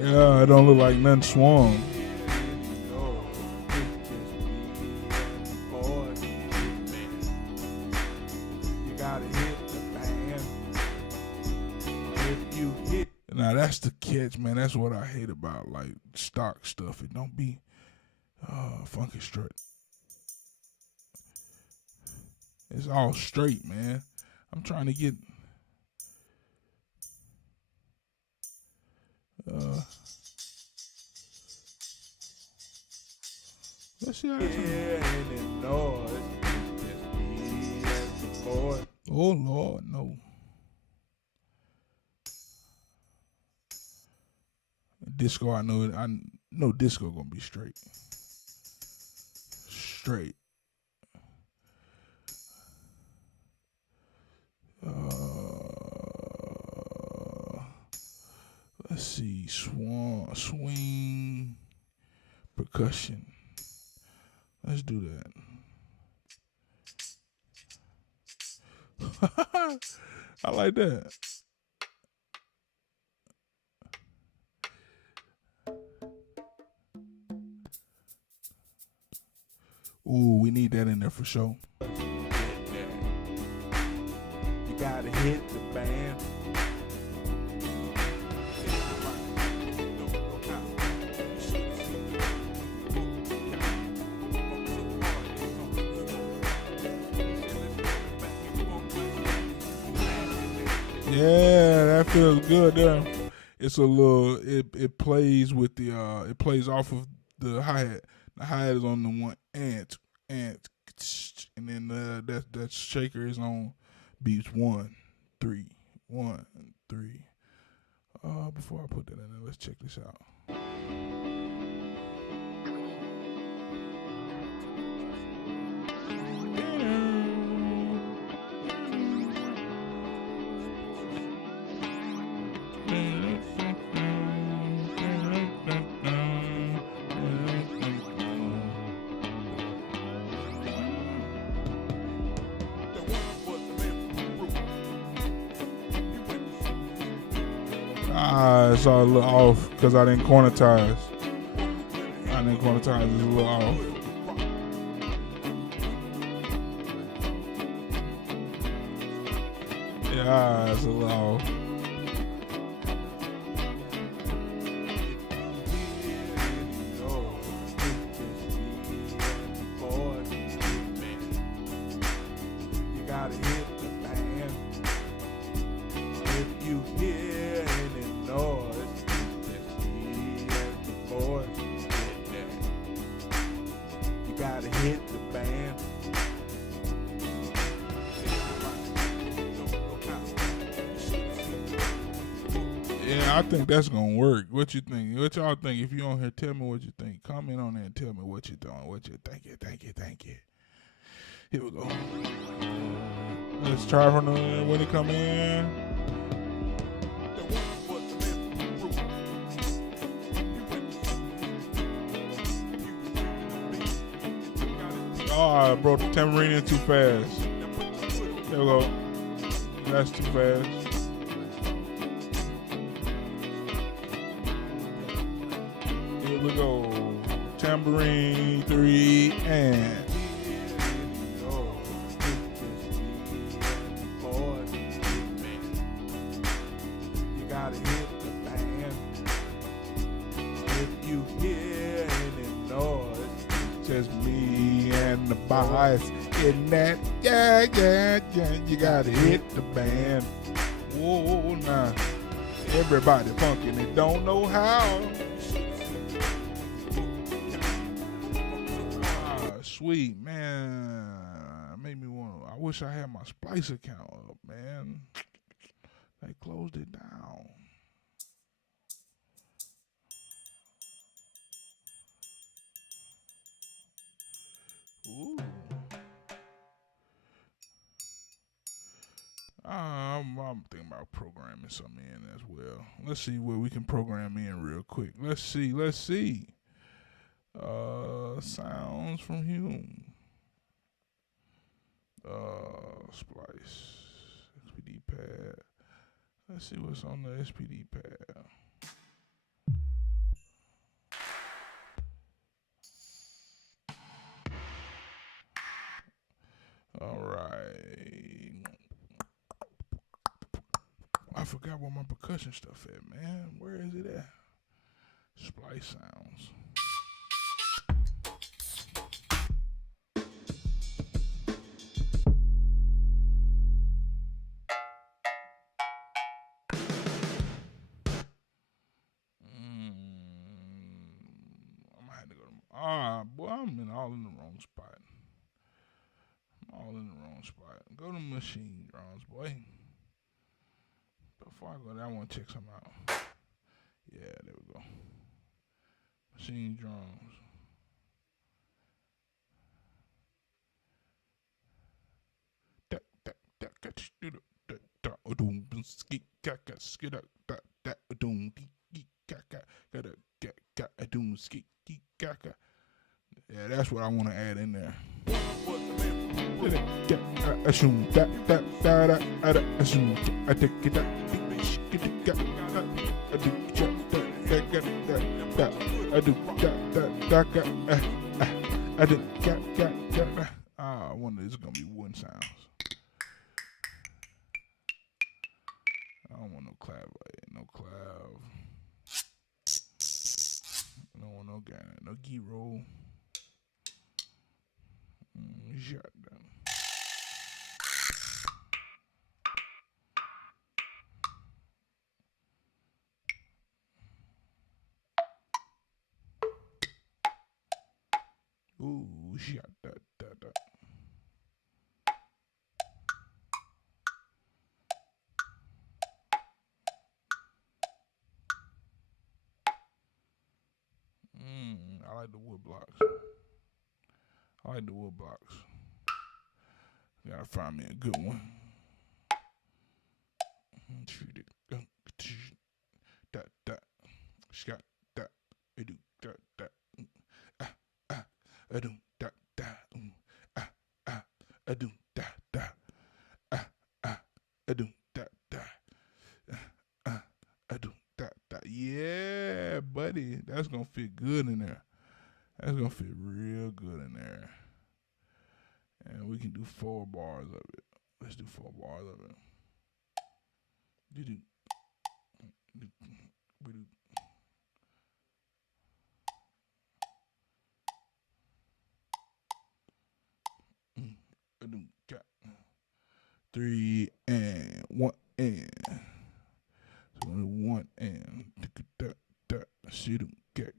Yeah, it don't look like nothing swung. Now that's the catch, man. That's what I hate about like stock stuff. It don't be funky strut. It's all straight, man. I'm trying to get let's see how that's oh Lord, no. Disco, I know disco gonna be straight. Straight. Let's see, swing, percussion. Let's do that. I like that. Ooh, we need that in there for sure. You gotta hit the band. Yeah, that feels good there. It's a little. It plays with the. It plays off of the hi-hat. The hi-hat is on the one and then that shaker is on beats 1 3 1 3. Before I put that in there, let's check this out. It's all a little off because I didn't quantize. It's a little off. Yeah, it's a little off. You gotta hit the band. If you hear any noise, just me and the boys. You gotta hit the band. Yeah, I think that's gonna work. What you think? What y'all think? If you on here, tell me what you think. Comment on there and tell me what you're doing. What you think? Thank you. Here we go. Let's try from the when it come in. Oh, I brought the tambourine in too fast. There we go. That's too fast. Here we go. Tambourine 3 and. You gotta hit the band. If you hear any noise, just me and the boys in that. Yeah. You gotta hit the band. Whoa, nah. Everybody funkin' and don't know how. Sweet, man. Made me want to. I wish I had my Splice account up, man. They closed it down. Ooh. I'm thinking about programming something in as well. Let's see what we can program in real quick. Let's see. Sounds from Hume. Splice. SPD pad. Let's see what's on the SPD pad. All right. I forgot where my percussion stuff at, man. Where is it at? Splice sounds. I might have to go to. Boy, I'm all in the wrong spot. Go to machine drums, boy. Before I go there, I want to check something out. Yeah, there we go. Machine drums. Yeah, that's what I want to add in there. I wonder if it's gonna be wooden sounds. I don't want no clav. No clav. I don't want no gain. No key roll. Shut down. Ooh, shut that. I like the wood blocks. Gotta find me a good one. Shoot it. Scott. Yeah, buddy. That's gonna fit good in there. That's gonna fit real good in there. And we can do 4 bars of it. Let's do 4 bars of it. Three and 1 and. So 1 and. Shoot him. Get.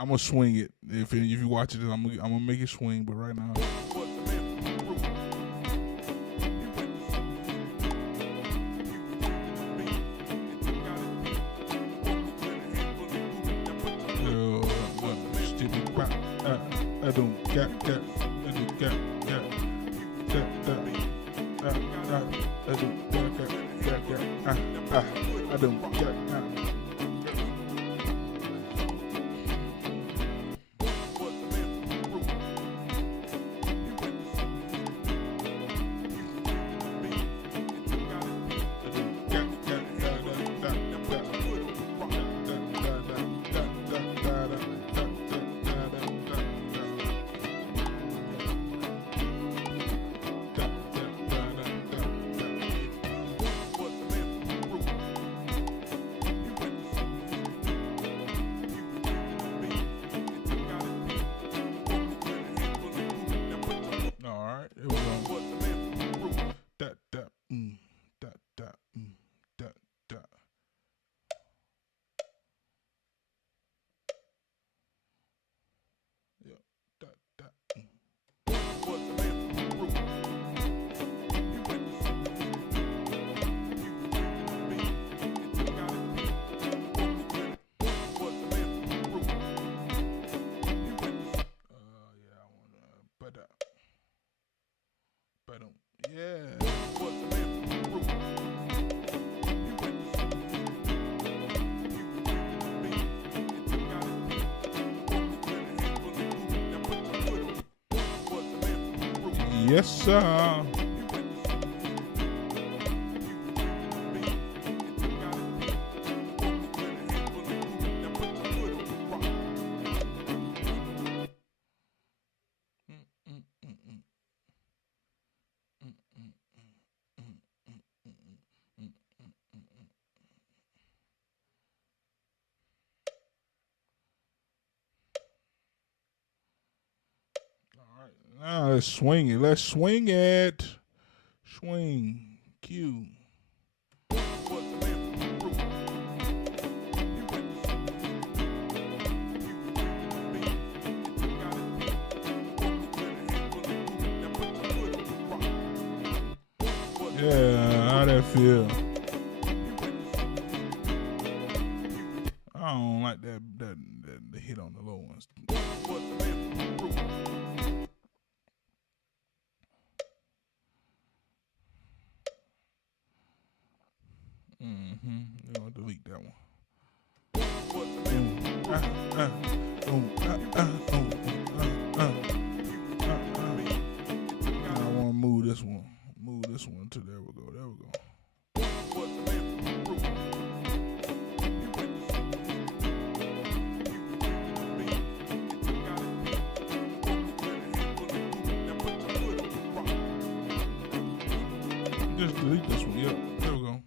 I'm gonna swing it. If you watch it, I'm gonna make it swing. But right now, stupid crap. I don't get. I don't get. I don't get. Yes, sir. Now let's swing it. Let's swing it. Swing. Q. Yeah, how that feel? I don't like that hit on the low ones. You know, delete that one. I want to move this one. Move this one to there we go. There we go. Just delete this one. Yep. There we go.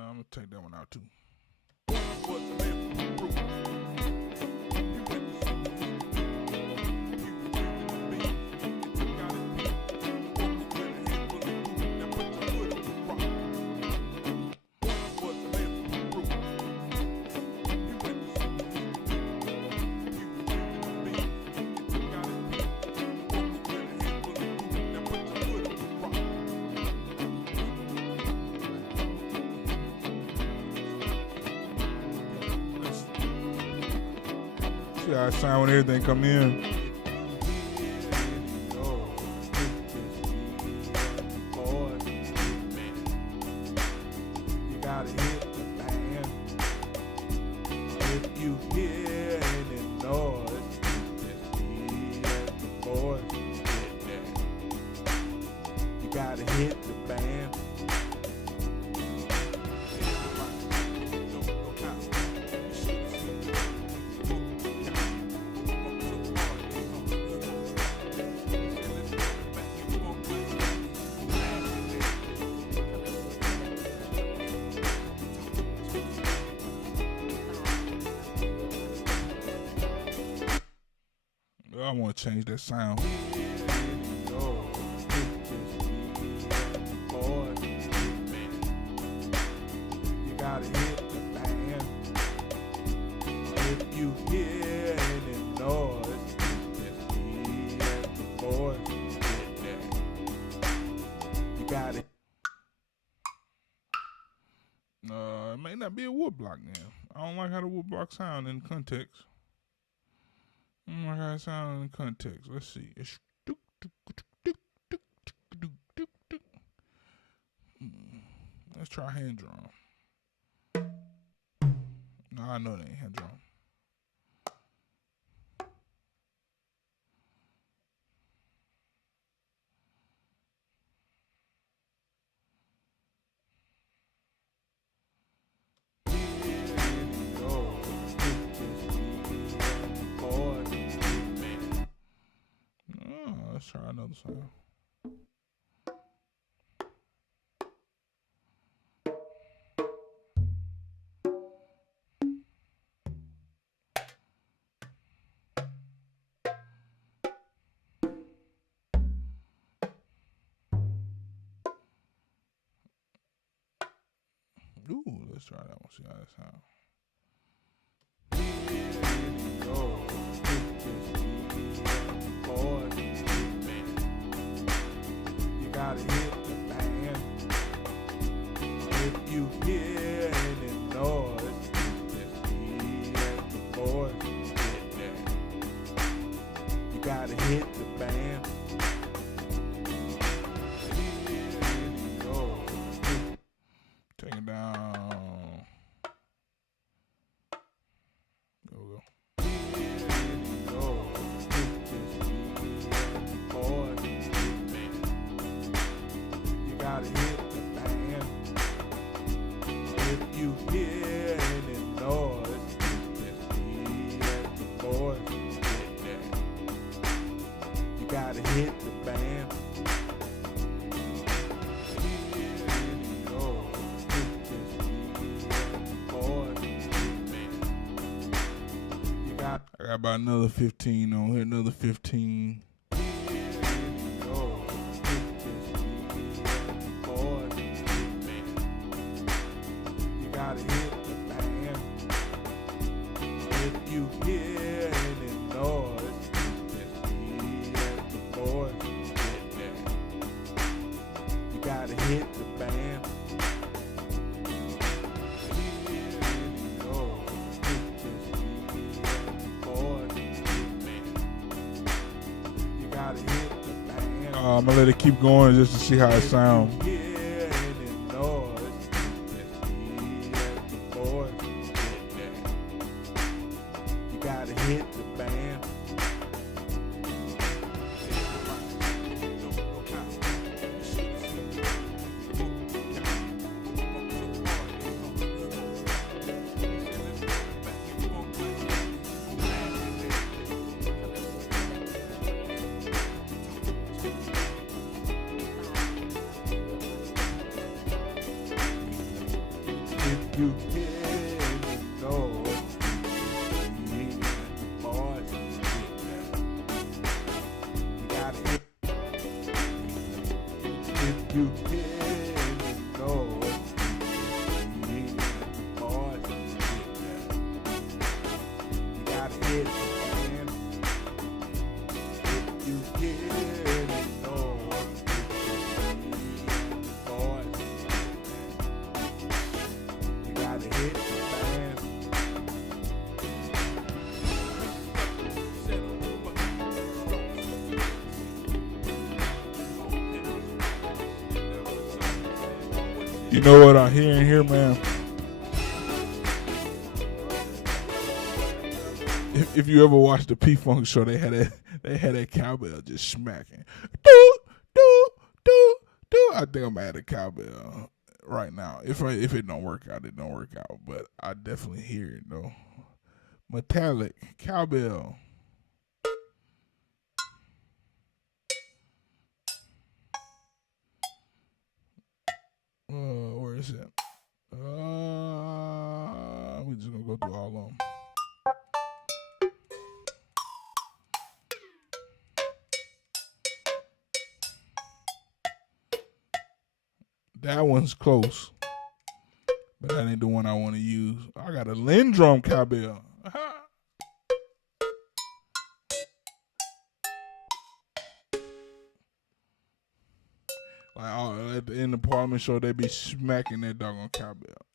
I'm gonna take that one out too. See how I sound when everything come in. You gotta hit the fan. If you hear any noise, just me and the boys. You gotta hit the band. I want to change that sound. You gotta hit the fan. If you hear any noise, just me and the boys. You gotta. It may not be a wood block now. I don't like how the wood block sound in context. I don't like how it sound in context. Let's see. It's let's try hand drum. No, I know that ain't hand drum. Let's try another sound. Ooh, let's try that one. See how that sounds. You gotta hit the fan. If you hear any noise, just me and the boys. You gotta hit the fan. Take it down. Go. You gotta hit the fan. If you hear any noise, just me and the boys. You gotta hit the fan. I got about another 15 on here, another 15. You gotta hit the fan. If you hear any noise, just me and the boys. You gotta hit the fan. I'm gonna let it keep going just to see how it sounds. You gotta hit the band. You can't know me and the boys. You gotta hit. If you can't know me and the boys. You gotta hit the fan. If you can't know me and the boys. Hit the fan. You know what I hear in here, man? If you ever watched the P-Funk show, they had that cowbell just smacking. Do do do do. I think I'm at a cowbell right now. If it don't work out, it don't work out. But I definitely hear it though. Metallic cowbell. Where is it? We just gonna go through all of them. That one's close, but that ain't the one I want to use. I got a Lindrum cowbell. Like at the end of the Parliament show, they be smacking that doggone cowbell.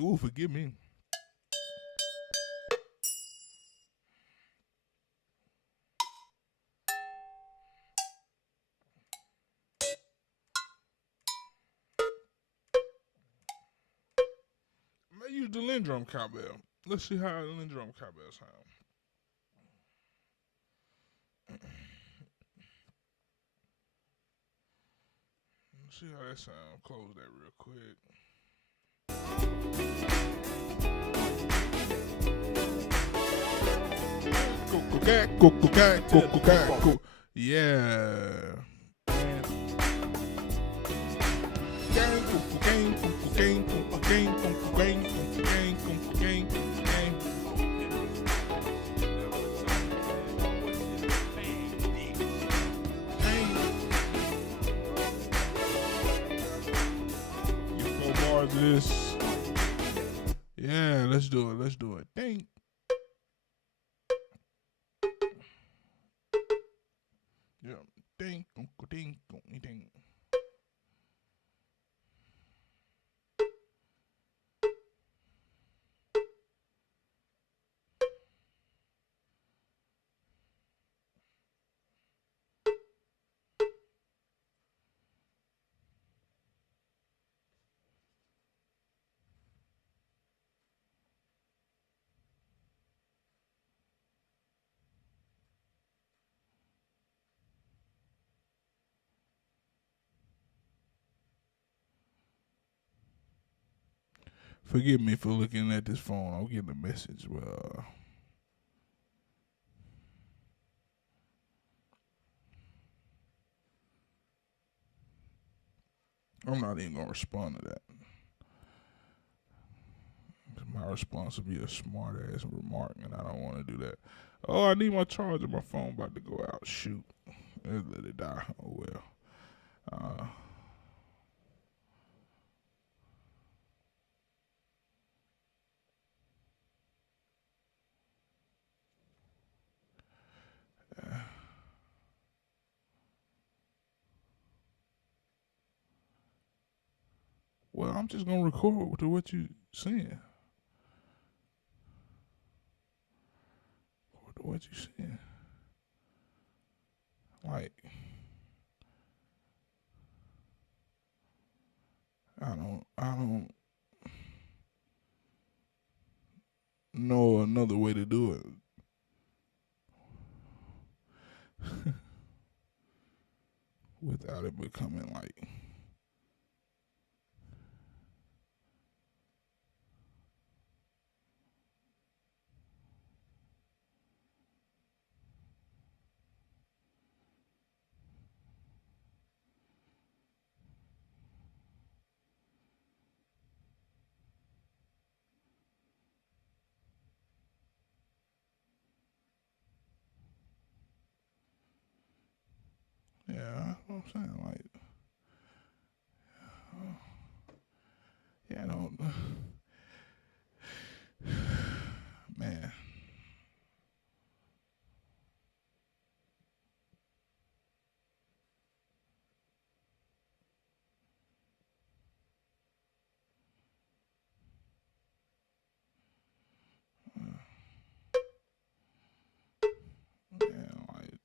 Ooh, forgive me. I may use the Lindrum cowbell. Let's see how the Lindrum cowbell sounds. Let's see how that sounds. Close that real quick. Yeah. This. Yeah, let's do it. Let's do it. Dang. Yeah. Ding. Ding. Ding. Forgive me for looking at this phone. I'm getting a message. Well, I'm not even gonna respond to that. My response would be a smart ass remark, and I don't want to do that. Oh, I need my charger. My phone about to go out. Shoot, let's let it die. Oh well. Well, I'm just gonna record to what you saying. What you saying? Like, I don't know another way to do it. Without it becoming like, yeah, that's what I'm saying. Like, yeah, I don't, man. Man, like,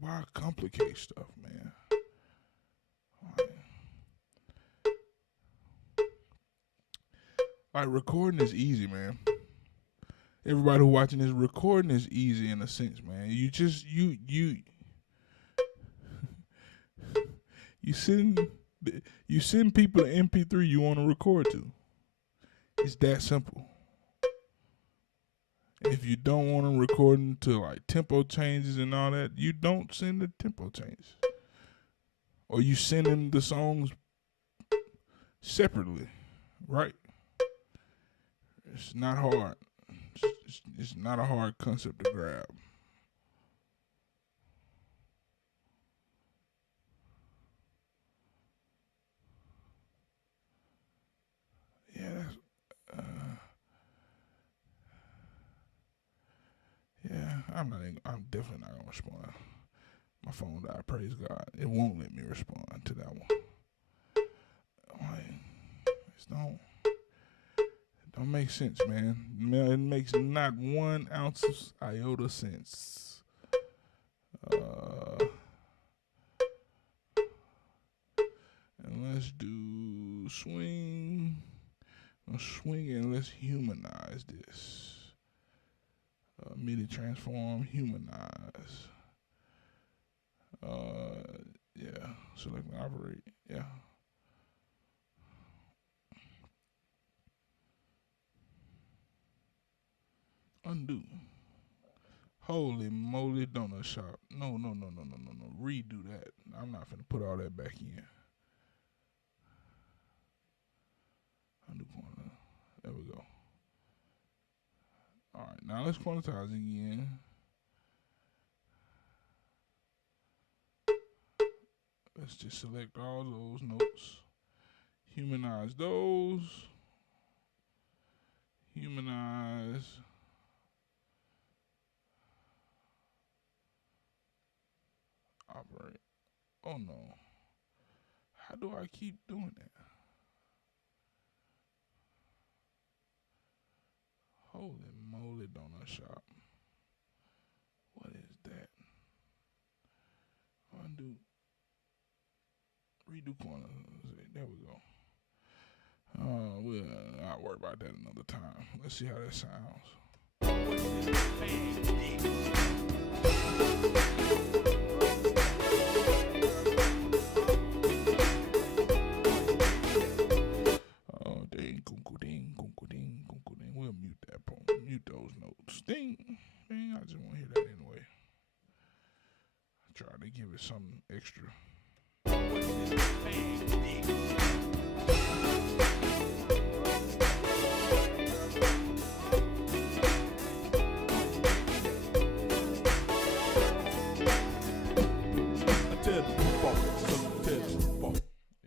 why complicate stuff, man? Like recording is easy, man. Everybody who watching this, recording is easy in a sense, man. You just you send people an MP3 you want to record to. It's that simple. If you don't want to record into like tempo changes and all that, you don't send the tempo changes. Or you send them the songs separately, right? It's not hard. It's not a hard concept to grab. I'm definitely not gonna respond. My phone died. Praise God. It won't let me respond to that one. Like, it don't make sense, man. It makes not 1 ounce of iota sense. And let's do swing. Let's swing and let's humanize this. MIDI transform, humanize. Yeah. Select and operate. Yeah. Undo. Holy moly, donut shop. No. Redo that. I'm not finna put all that back in. Undo corner. There we go. Alright, now let's quantize again. Let's just select all those notes. Humanize those. Humanize. Operate. Oh no. How do I keep doing that? Holy moly, donut shop. What is that? Undo. Redo corner. There we go. I'll worry about that another time. Let's see how that sounds. Oh, ding, kunku, ding, kunku, ding, kunku, ding. We'll mute that point. Mute those notes. Ding, ding. I just want to hear that anyway. I try to give it something extra.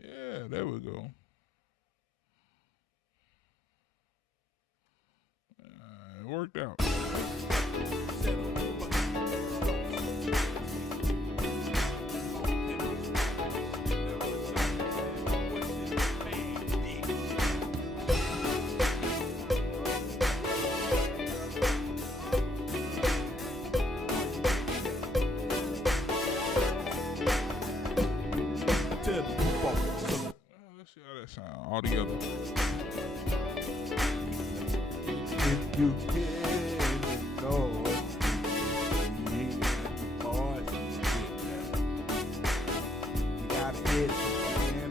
Yeah, there we go. It worked out. Let's see how that sounds all together. If you didn't know, you gotta hit it, man.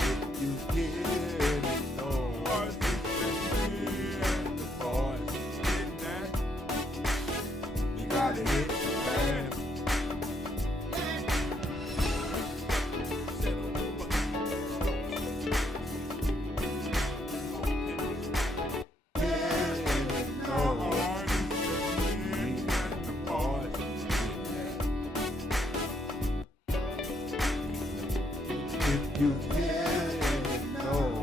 If you didn't know, you gotta hit it, man. You didn't know, you gotta hit the man. If you didn't know,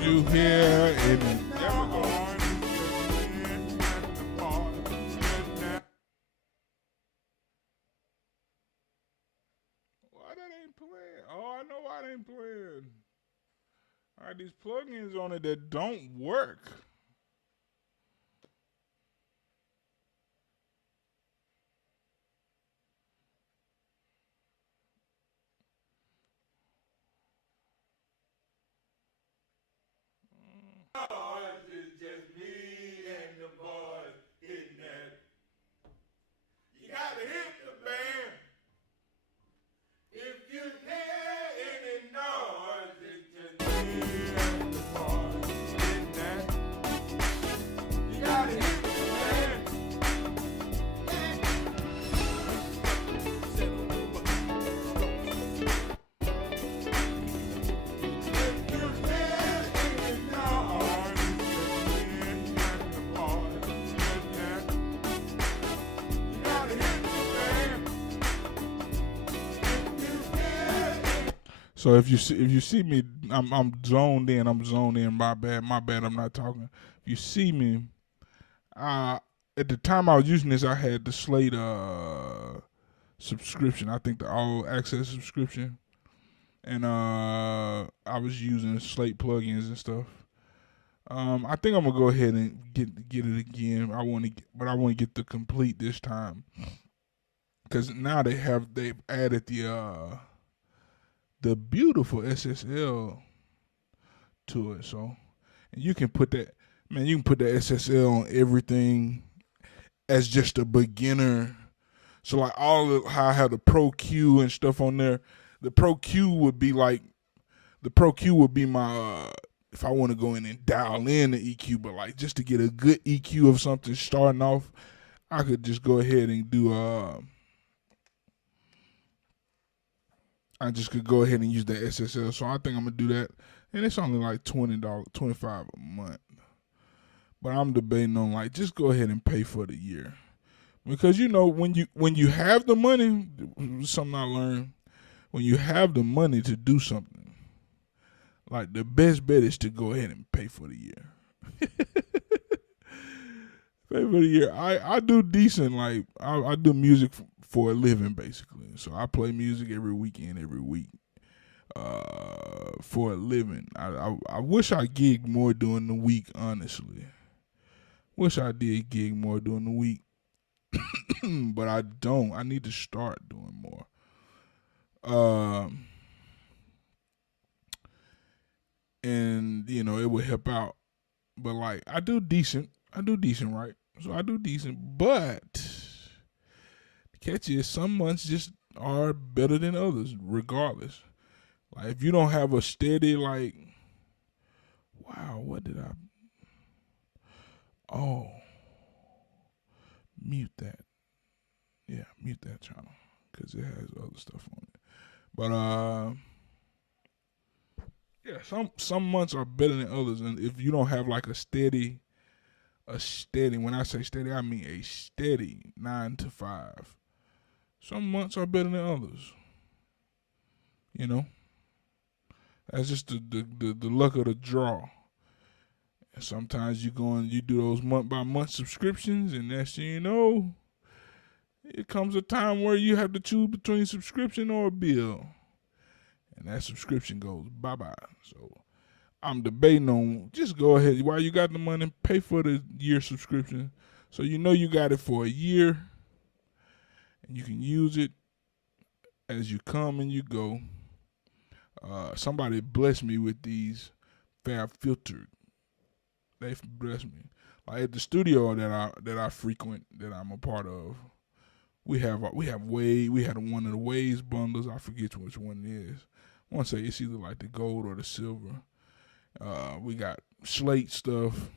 you hear it. Oh, I know why they ain't playing. Alright, these plugins on it that don't work. It's just me and the boys hitting that. You gotta hit the band. If you hear any noise, it's just me and the boys hitting that. You gotta hit the band. If So if you see me, I'm zoned in. I'm zoned in. My bad. My bad. I'm not talking. If you see me, uh, at the time I was using this, I had the Slate subscription. I think the all access subscription, and I was using Slate plugins and stuff. I think I'm gonna go ahead and get it again. But I want to get the complete this time because now they've added the beautiful SSL to it. So, and you can put that, man, you can put the SSL on everything as just a beginner. So like all of how I have the Pro Q and stuff on there, the Pro Q would be like the Pro Q would be my if I want to go in and dial in the EQ, but like just to get a good EQ of something starting off, I could just go ahead and do I just could go ahead and use the SSL. So I think I'm gonna do that, and it's only like $20, $25 a month. But I'm debating on like just go ahead and pay for the year, because you know when you have the money, something I learned, when you have the money to do something, like the best bet is to go ahead and pay for the year. Pay for the year. I do decent. Like I do music for a living basically. So I play music every weekend, every week. For a living. I wish I gigged more during the week, honestly. Wish I did gig more during the week. But I don't. I need to start doing more. And you know, it would help out. But like I do decent. Right? So I do decent. But the catch is some months just are better than others, regardless. Like if you don't have a steady like wow, what did I oh mute that. Yeah, mute that channel. Because it has other stuff on it. But yeah, some months are better than others, and if you don't have like a steady, when I say steady, I mean a steady 9 to 5. Some months are better than others. You know, that's just the luck of the draw. And sometimes you do those month by month subscriptions, and next thing you know, it comes a time where you have to choose between subscription or a bill. And that subscription goes bye-bye. So I'm debating on just go ahead. While you got the money, pay for the year subscription. So you know you got it for a year. And you can use it as you come and you go. Somebody blessed me with these Fab Filtered. They blessed me. Like at the studio that I frequent, that I'm a part of, we had one of the Waves bundles. I forget which one it is. I want to say it's either like the gold or the silver. We got Slate stuff,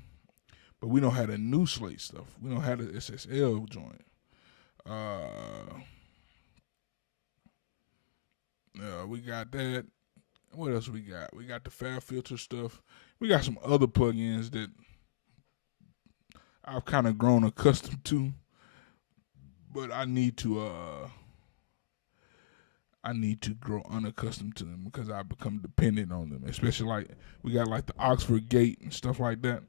but we don't have the new Slate stuff. We don't have the SSL joint. We got that. What else we got? We got the Fab Filter stuff. We got some other plugins that I've kind of grown accustomed to, but I need to grow unaccustomed to them because I become dependent on them. Especially like we got like the Oxford Gate and stuff like that.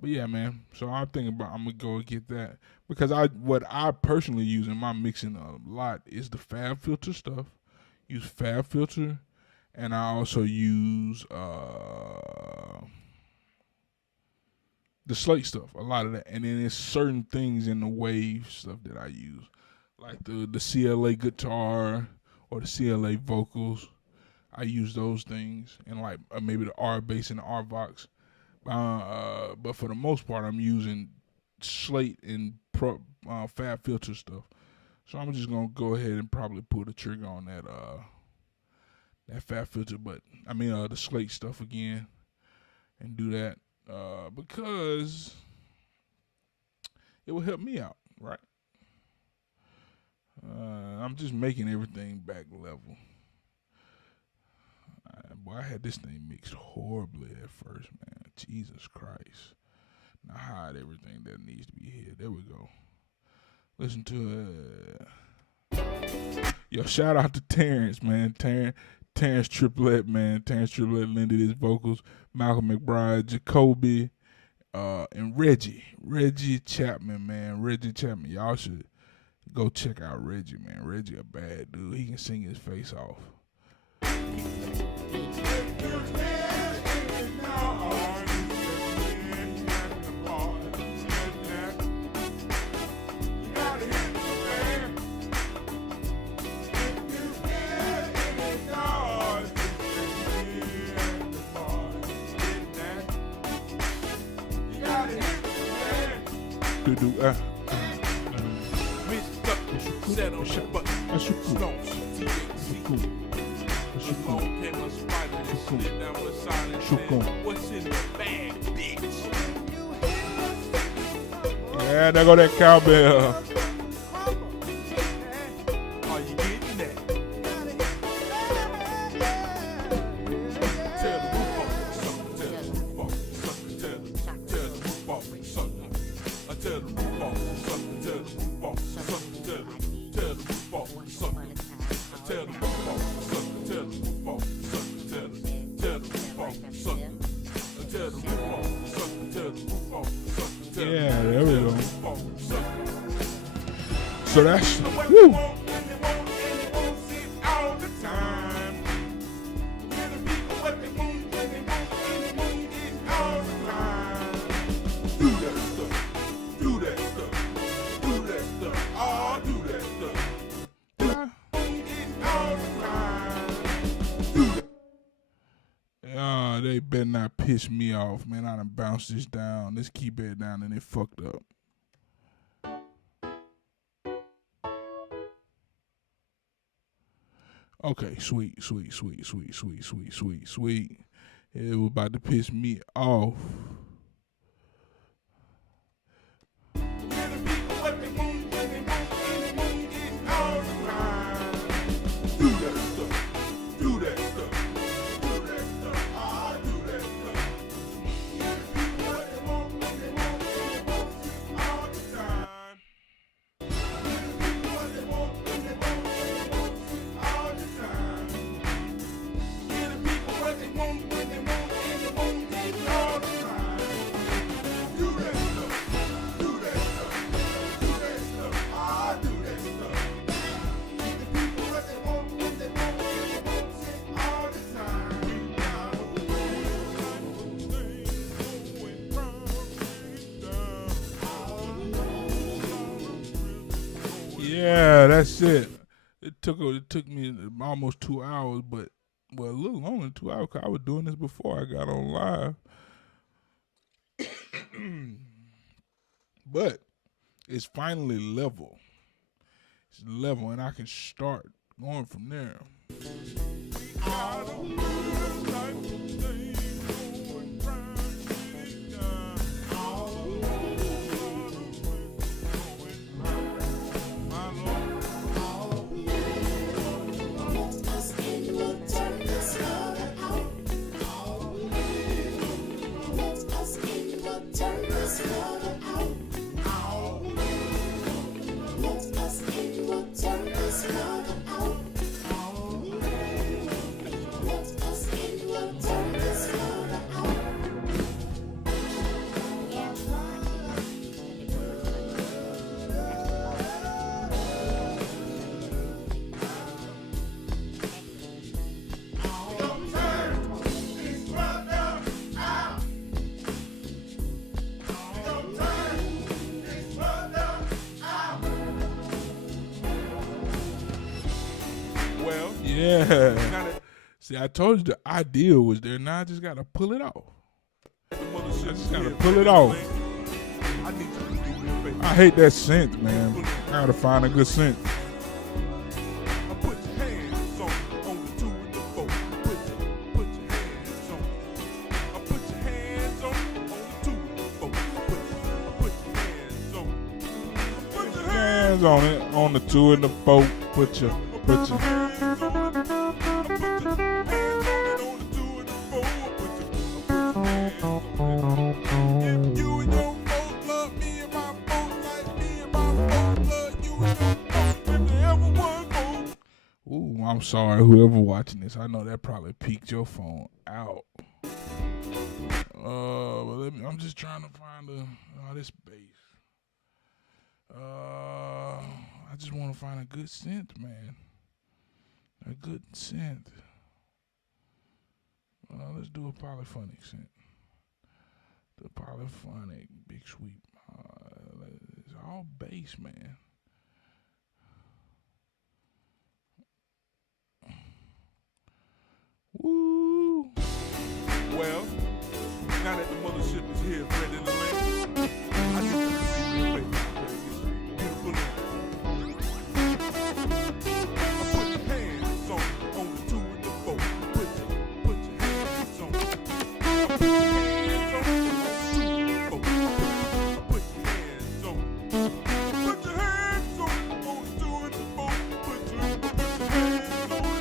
But yeah, man. So I'm thinking about I'm gonna go and get that because what I personally use in my mixing a lot is the Fab Filter stuff. Use Fab Filter, and I also use the Slate stuff. A lot of that, and then there's certain things in the Wave stuff that I use, like the CLA guitar or the CLA vocals. I use those things, and like maybe the R bass and the R Vox. But for the most part, I'm using Slate and Fab Filter stuff. So I'm just gonna go ahead and probably pull the trigger on that Fab Filter, but I mean the Slate stuff again, and do that because it will help me out, right? I'm just making everything back level. Boy, I had this thing mixed horribly at first, man. Jesus Christ. Now hide everything that needs to be hid. There we go. Listen to it. Yo, shout out to Terrence, man. Terrence Triplett, man. Terrence Triplett lended his vocals. Malcolm McBride, Jacoby, and Reggie Chapman, man. Reggie Chapman. Y'all should go check out Reggie, man. Reggie a bad dude. He can sing his face off. Yeah, there go that cowbell. Are you getting that? Tell the roof off, sucker. Tell the roof off, sucker. Tell the roof off, sucker. Tell the roof off, sucker. Tell the roof off, sucker. Tell the roof off, sucker. Tell the roof off, sucker. Tell the roof off, sucker. Tell the roof off, sucker. Tell the roof off, sucker. Tell the roof off, sucker. Yeah, there we go. So that's woo. They better not piss me off, man. I done bounced this down, this keypad down, and it fucked up. Okay, sweet. It was about to piss me off. Yeah, that's it. It took me almost 2 hours, but a little longer than 2 hours. 'Cause I was doing this before I got on live. But it's finally level. It's level, and I can start going from there. Yeah. See, I told you the idea was there. Now I just gotta pull it off. I just gotta pull it off. I hate that synth, man. I gotta find a good synth. Hands on it, on the 2 and the 4. Put your sorry, whoever watching this. I know that probably peaked your phone out. But I'm just trying to find this bass. I just want to find a good synth, man. A good synth. Let's do a polyphonic synth. The polyphonic big sweep. It's all bass, man. Woo! Well, now that the mothership is here, ready to land, I need to receive your baby. Beautiful land. Put your hands on the 2 and the 4. Put your hands on. Put your hands on the 2 and the 4. Put your hands on. Put your hands on the 2 and the 4. Put your hands on.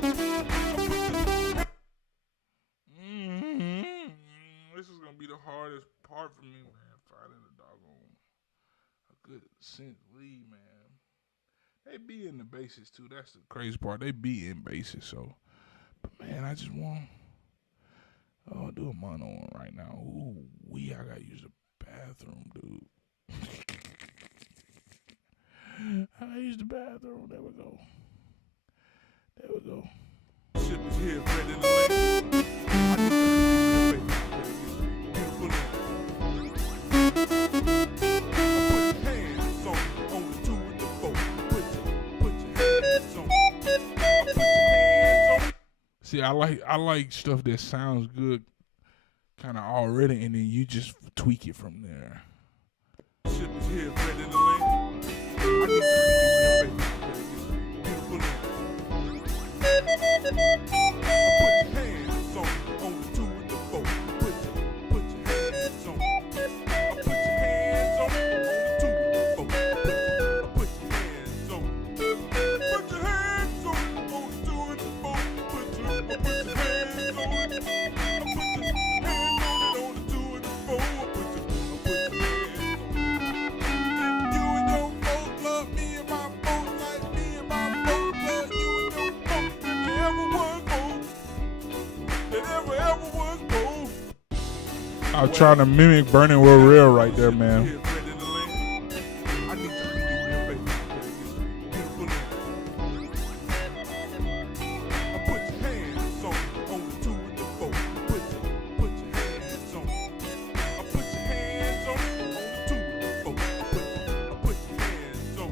This is gonna be the hardest part for me, man. Finding a doggone a good synth lead, man. They be in the basses too. That's the crazy part. They be in basses, so. But man, I just want. Oh, I'll do a mono one right now. Ooh, I gotta use the bathroom, dude. I gotta use the bathroom. There we go. There we go. Ship is here, ready to land. I need to receive your baby. Beautiful land. Put your hands on the 2 and the 4. Put your hands on. Put your hands on. See, I like stuff that sounds good, kind of already, and then you just tweak it from there. Ship is here, ready to land. I need to receive your baby. Beautiful land. Put your hands on the 2 and the 4. Put your hands on. Put your hands on the 2 and the 4. Put your hands on. Put your hands on the 2 and the 4. Put your hands on. Put your hands on the 2 and the 4. Put your hands on. If you and your folks love me and my folks like me and my folks love you and your folks, if there ever was both, there ever was both. I was trying to mimic Burning World Real right there, man. Here, ready to land. I need to receive your baby. Beautiful land. Put your hands on the 2 and the 4. Put your hands on. Put your hands on the 2 and the 4. Put your hands on.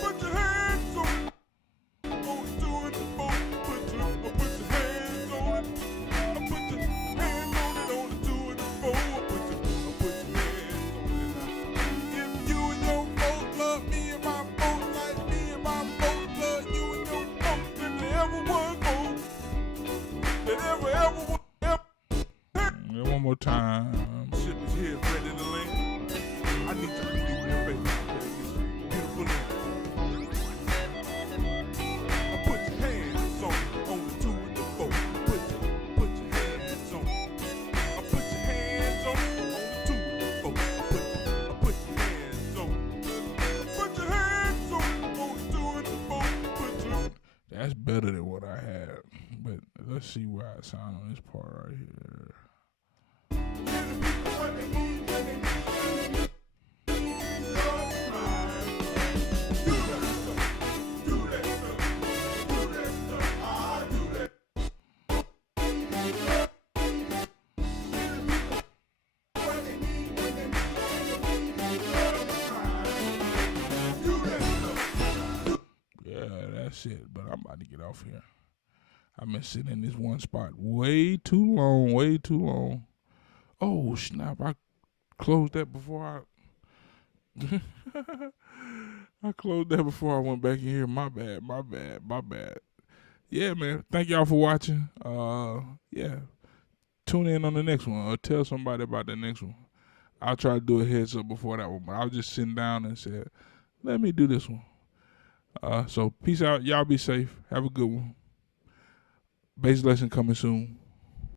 Put your hands on the 2 and the 4. Put your hands on it. Put your hands on it on the 2 and the 4. Put your hands on it. If you and your folks love me and my folks like me and my folks love you and your folks, if there ever was both, there ever was. Yeah, one more time. Ship is here, ready to land. I need to receive your baby. Beautiful land. Put your hands on the 2 and the 4. Put your hands on. Put your hands on the 2 and the 4. Put your hands on. Put your hands on the 2 and the 4. Put your. That's better than what I had. But let's see where I sound on this part right here. Yeah, that's it. But I'm about to get off here. I've been sitting in this one spot way too long, way too long. Oh, snap. I closed that before I... I closed that before I went back in here. My bad. Yeah, man. Thank y'all for watching. Yeah. Tune in on the next one or tell somebody about the next one. I'll try to do a heads up before that one, but I was just sitting down and said, let me do this one. So peace out. Y'all be safe. Have a good one. Bass lesson coming soon.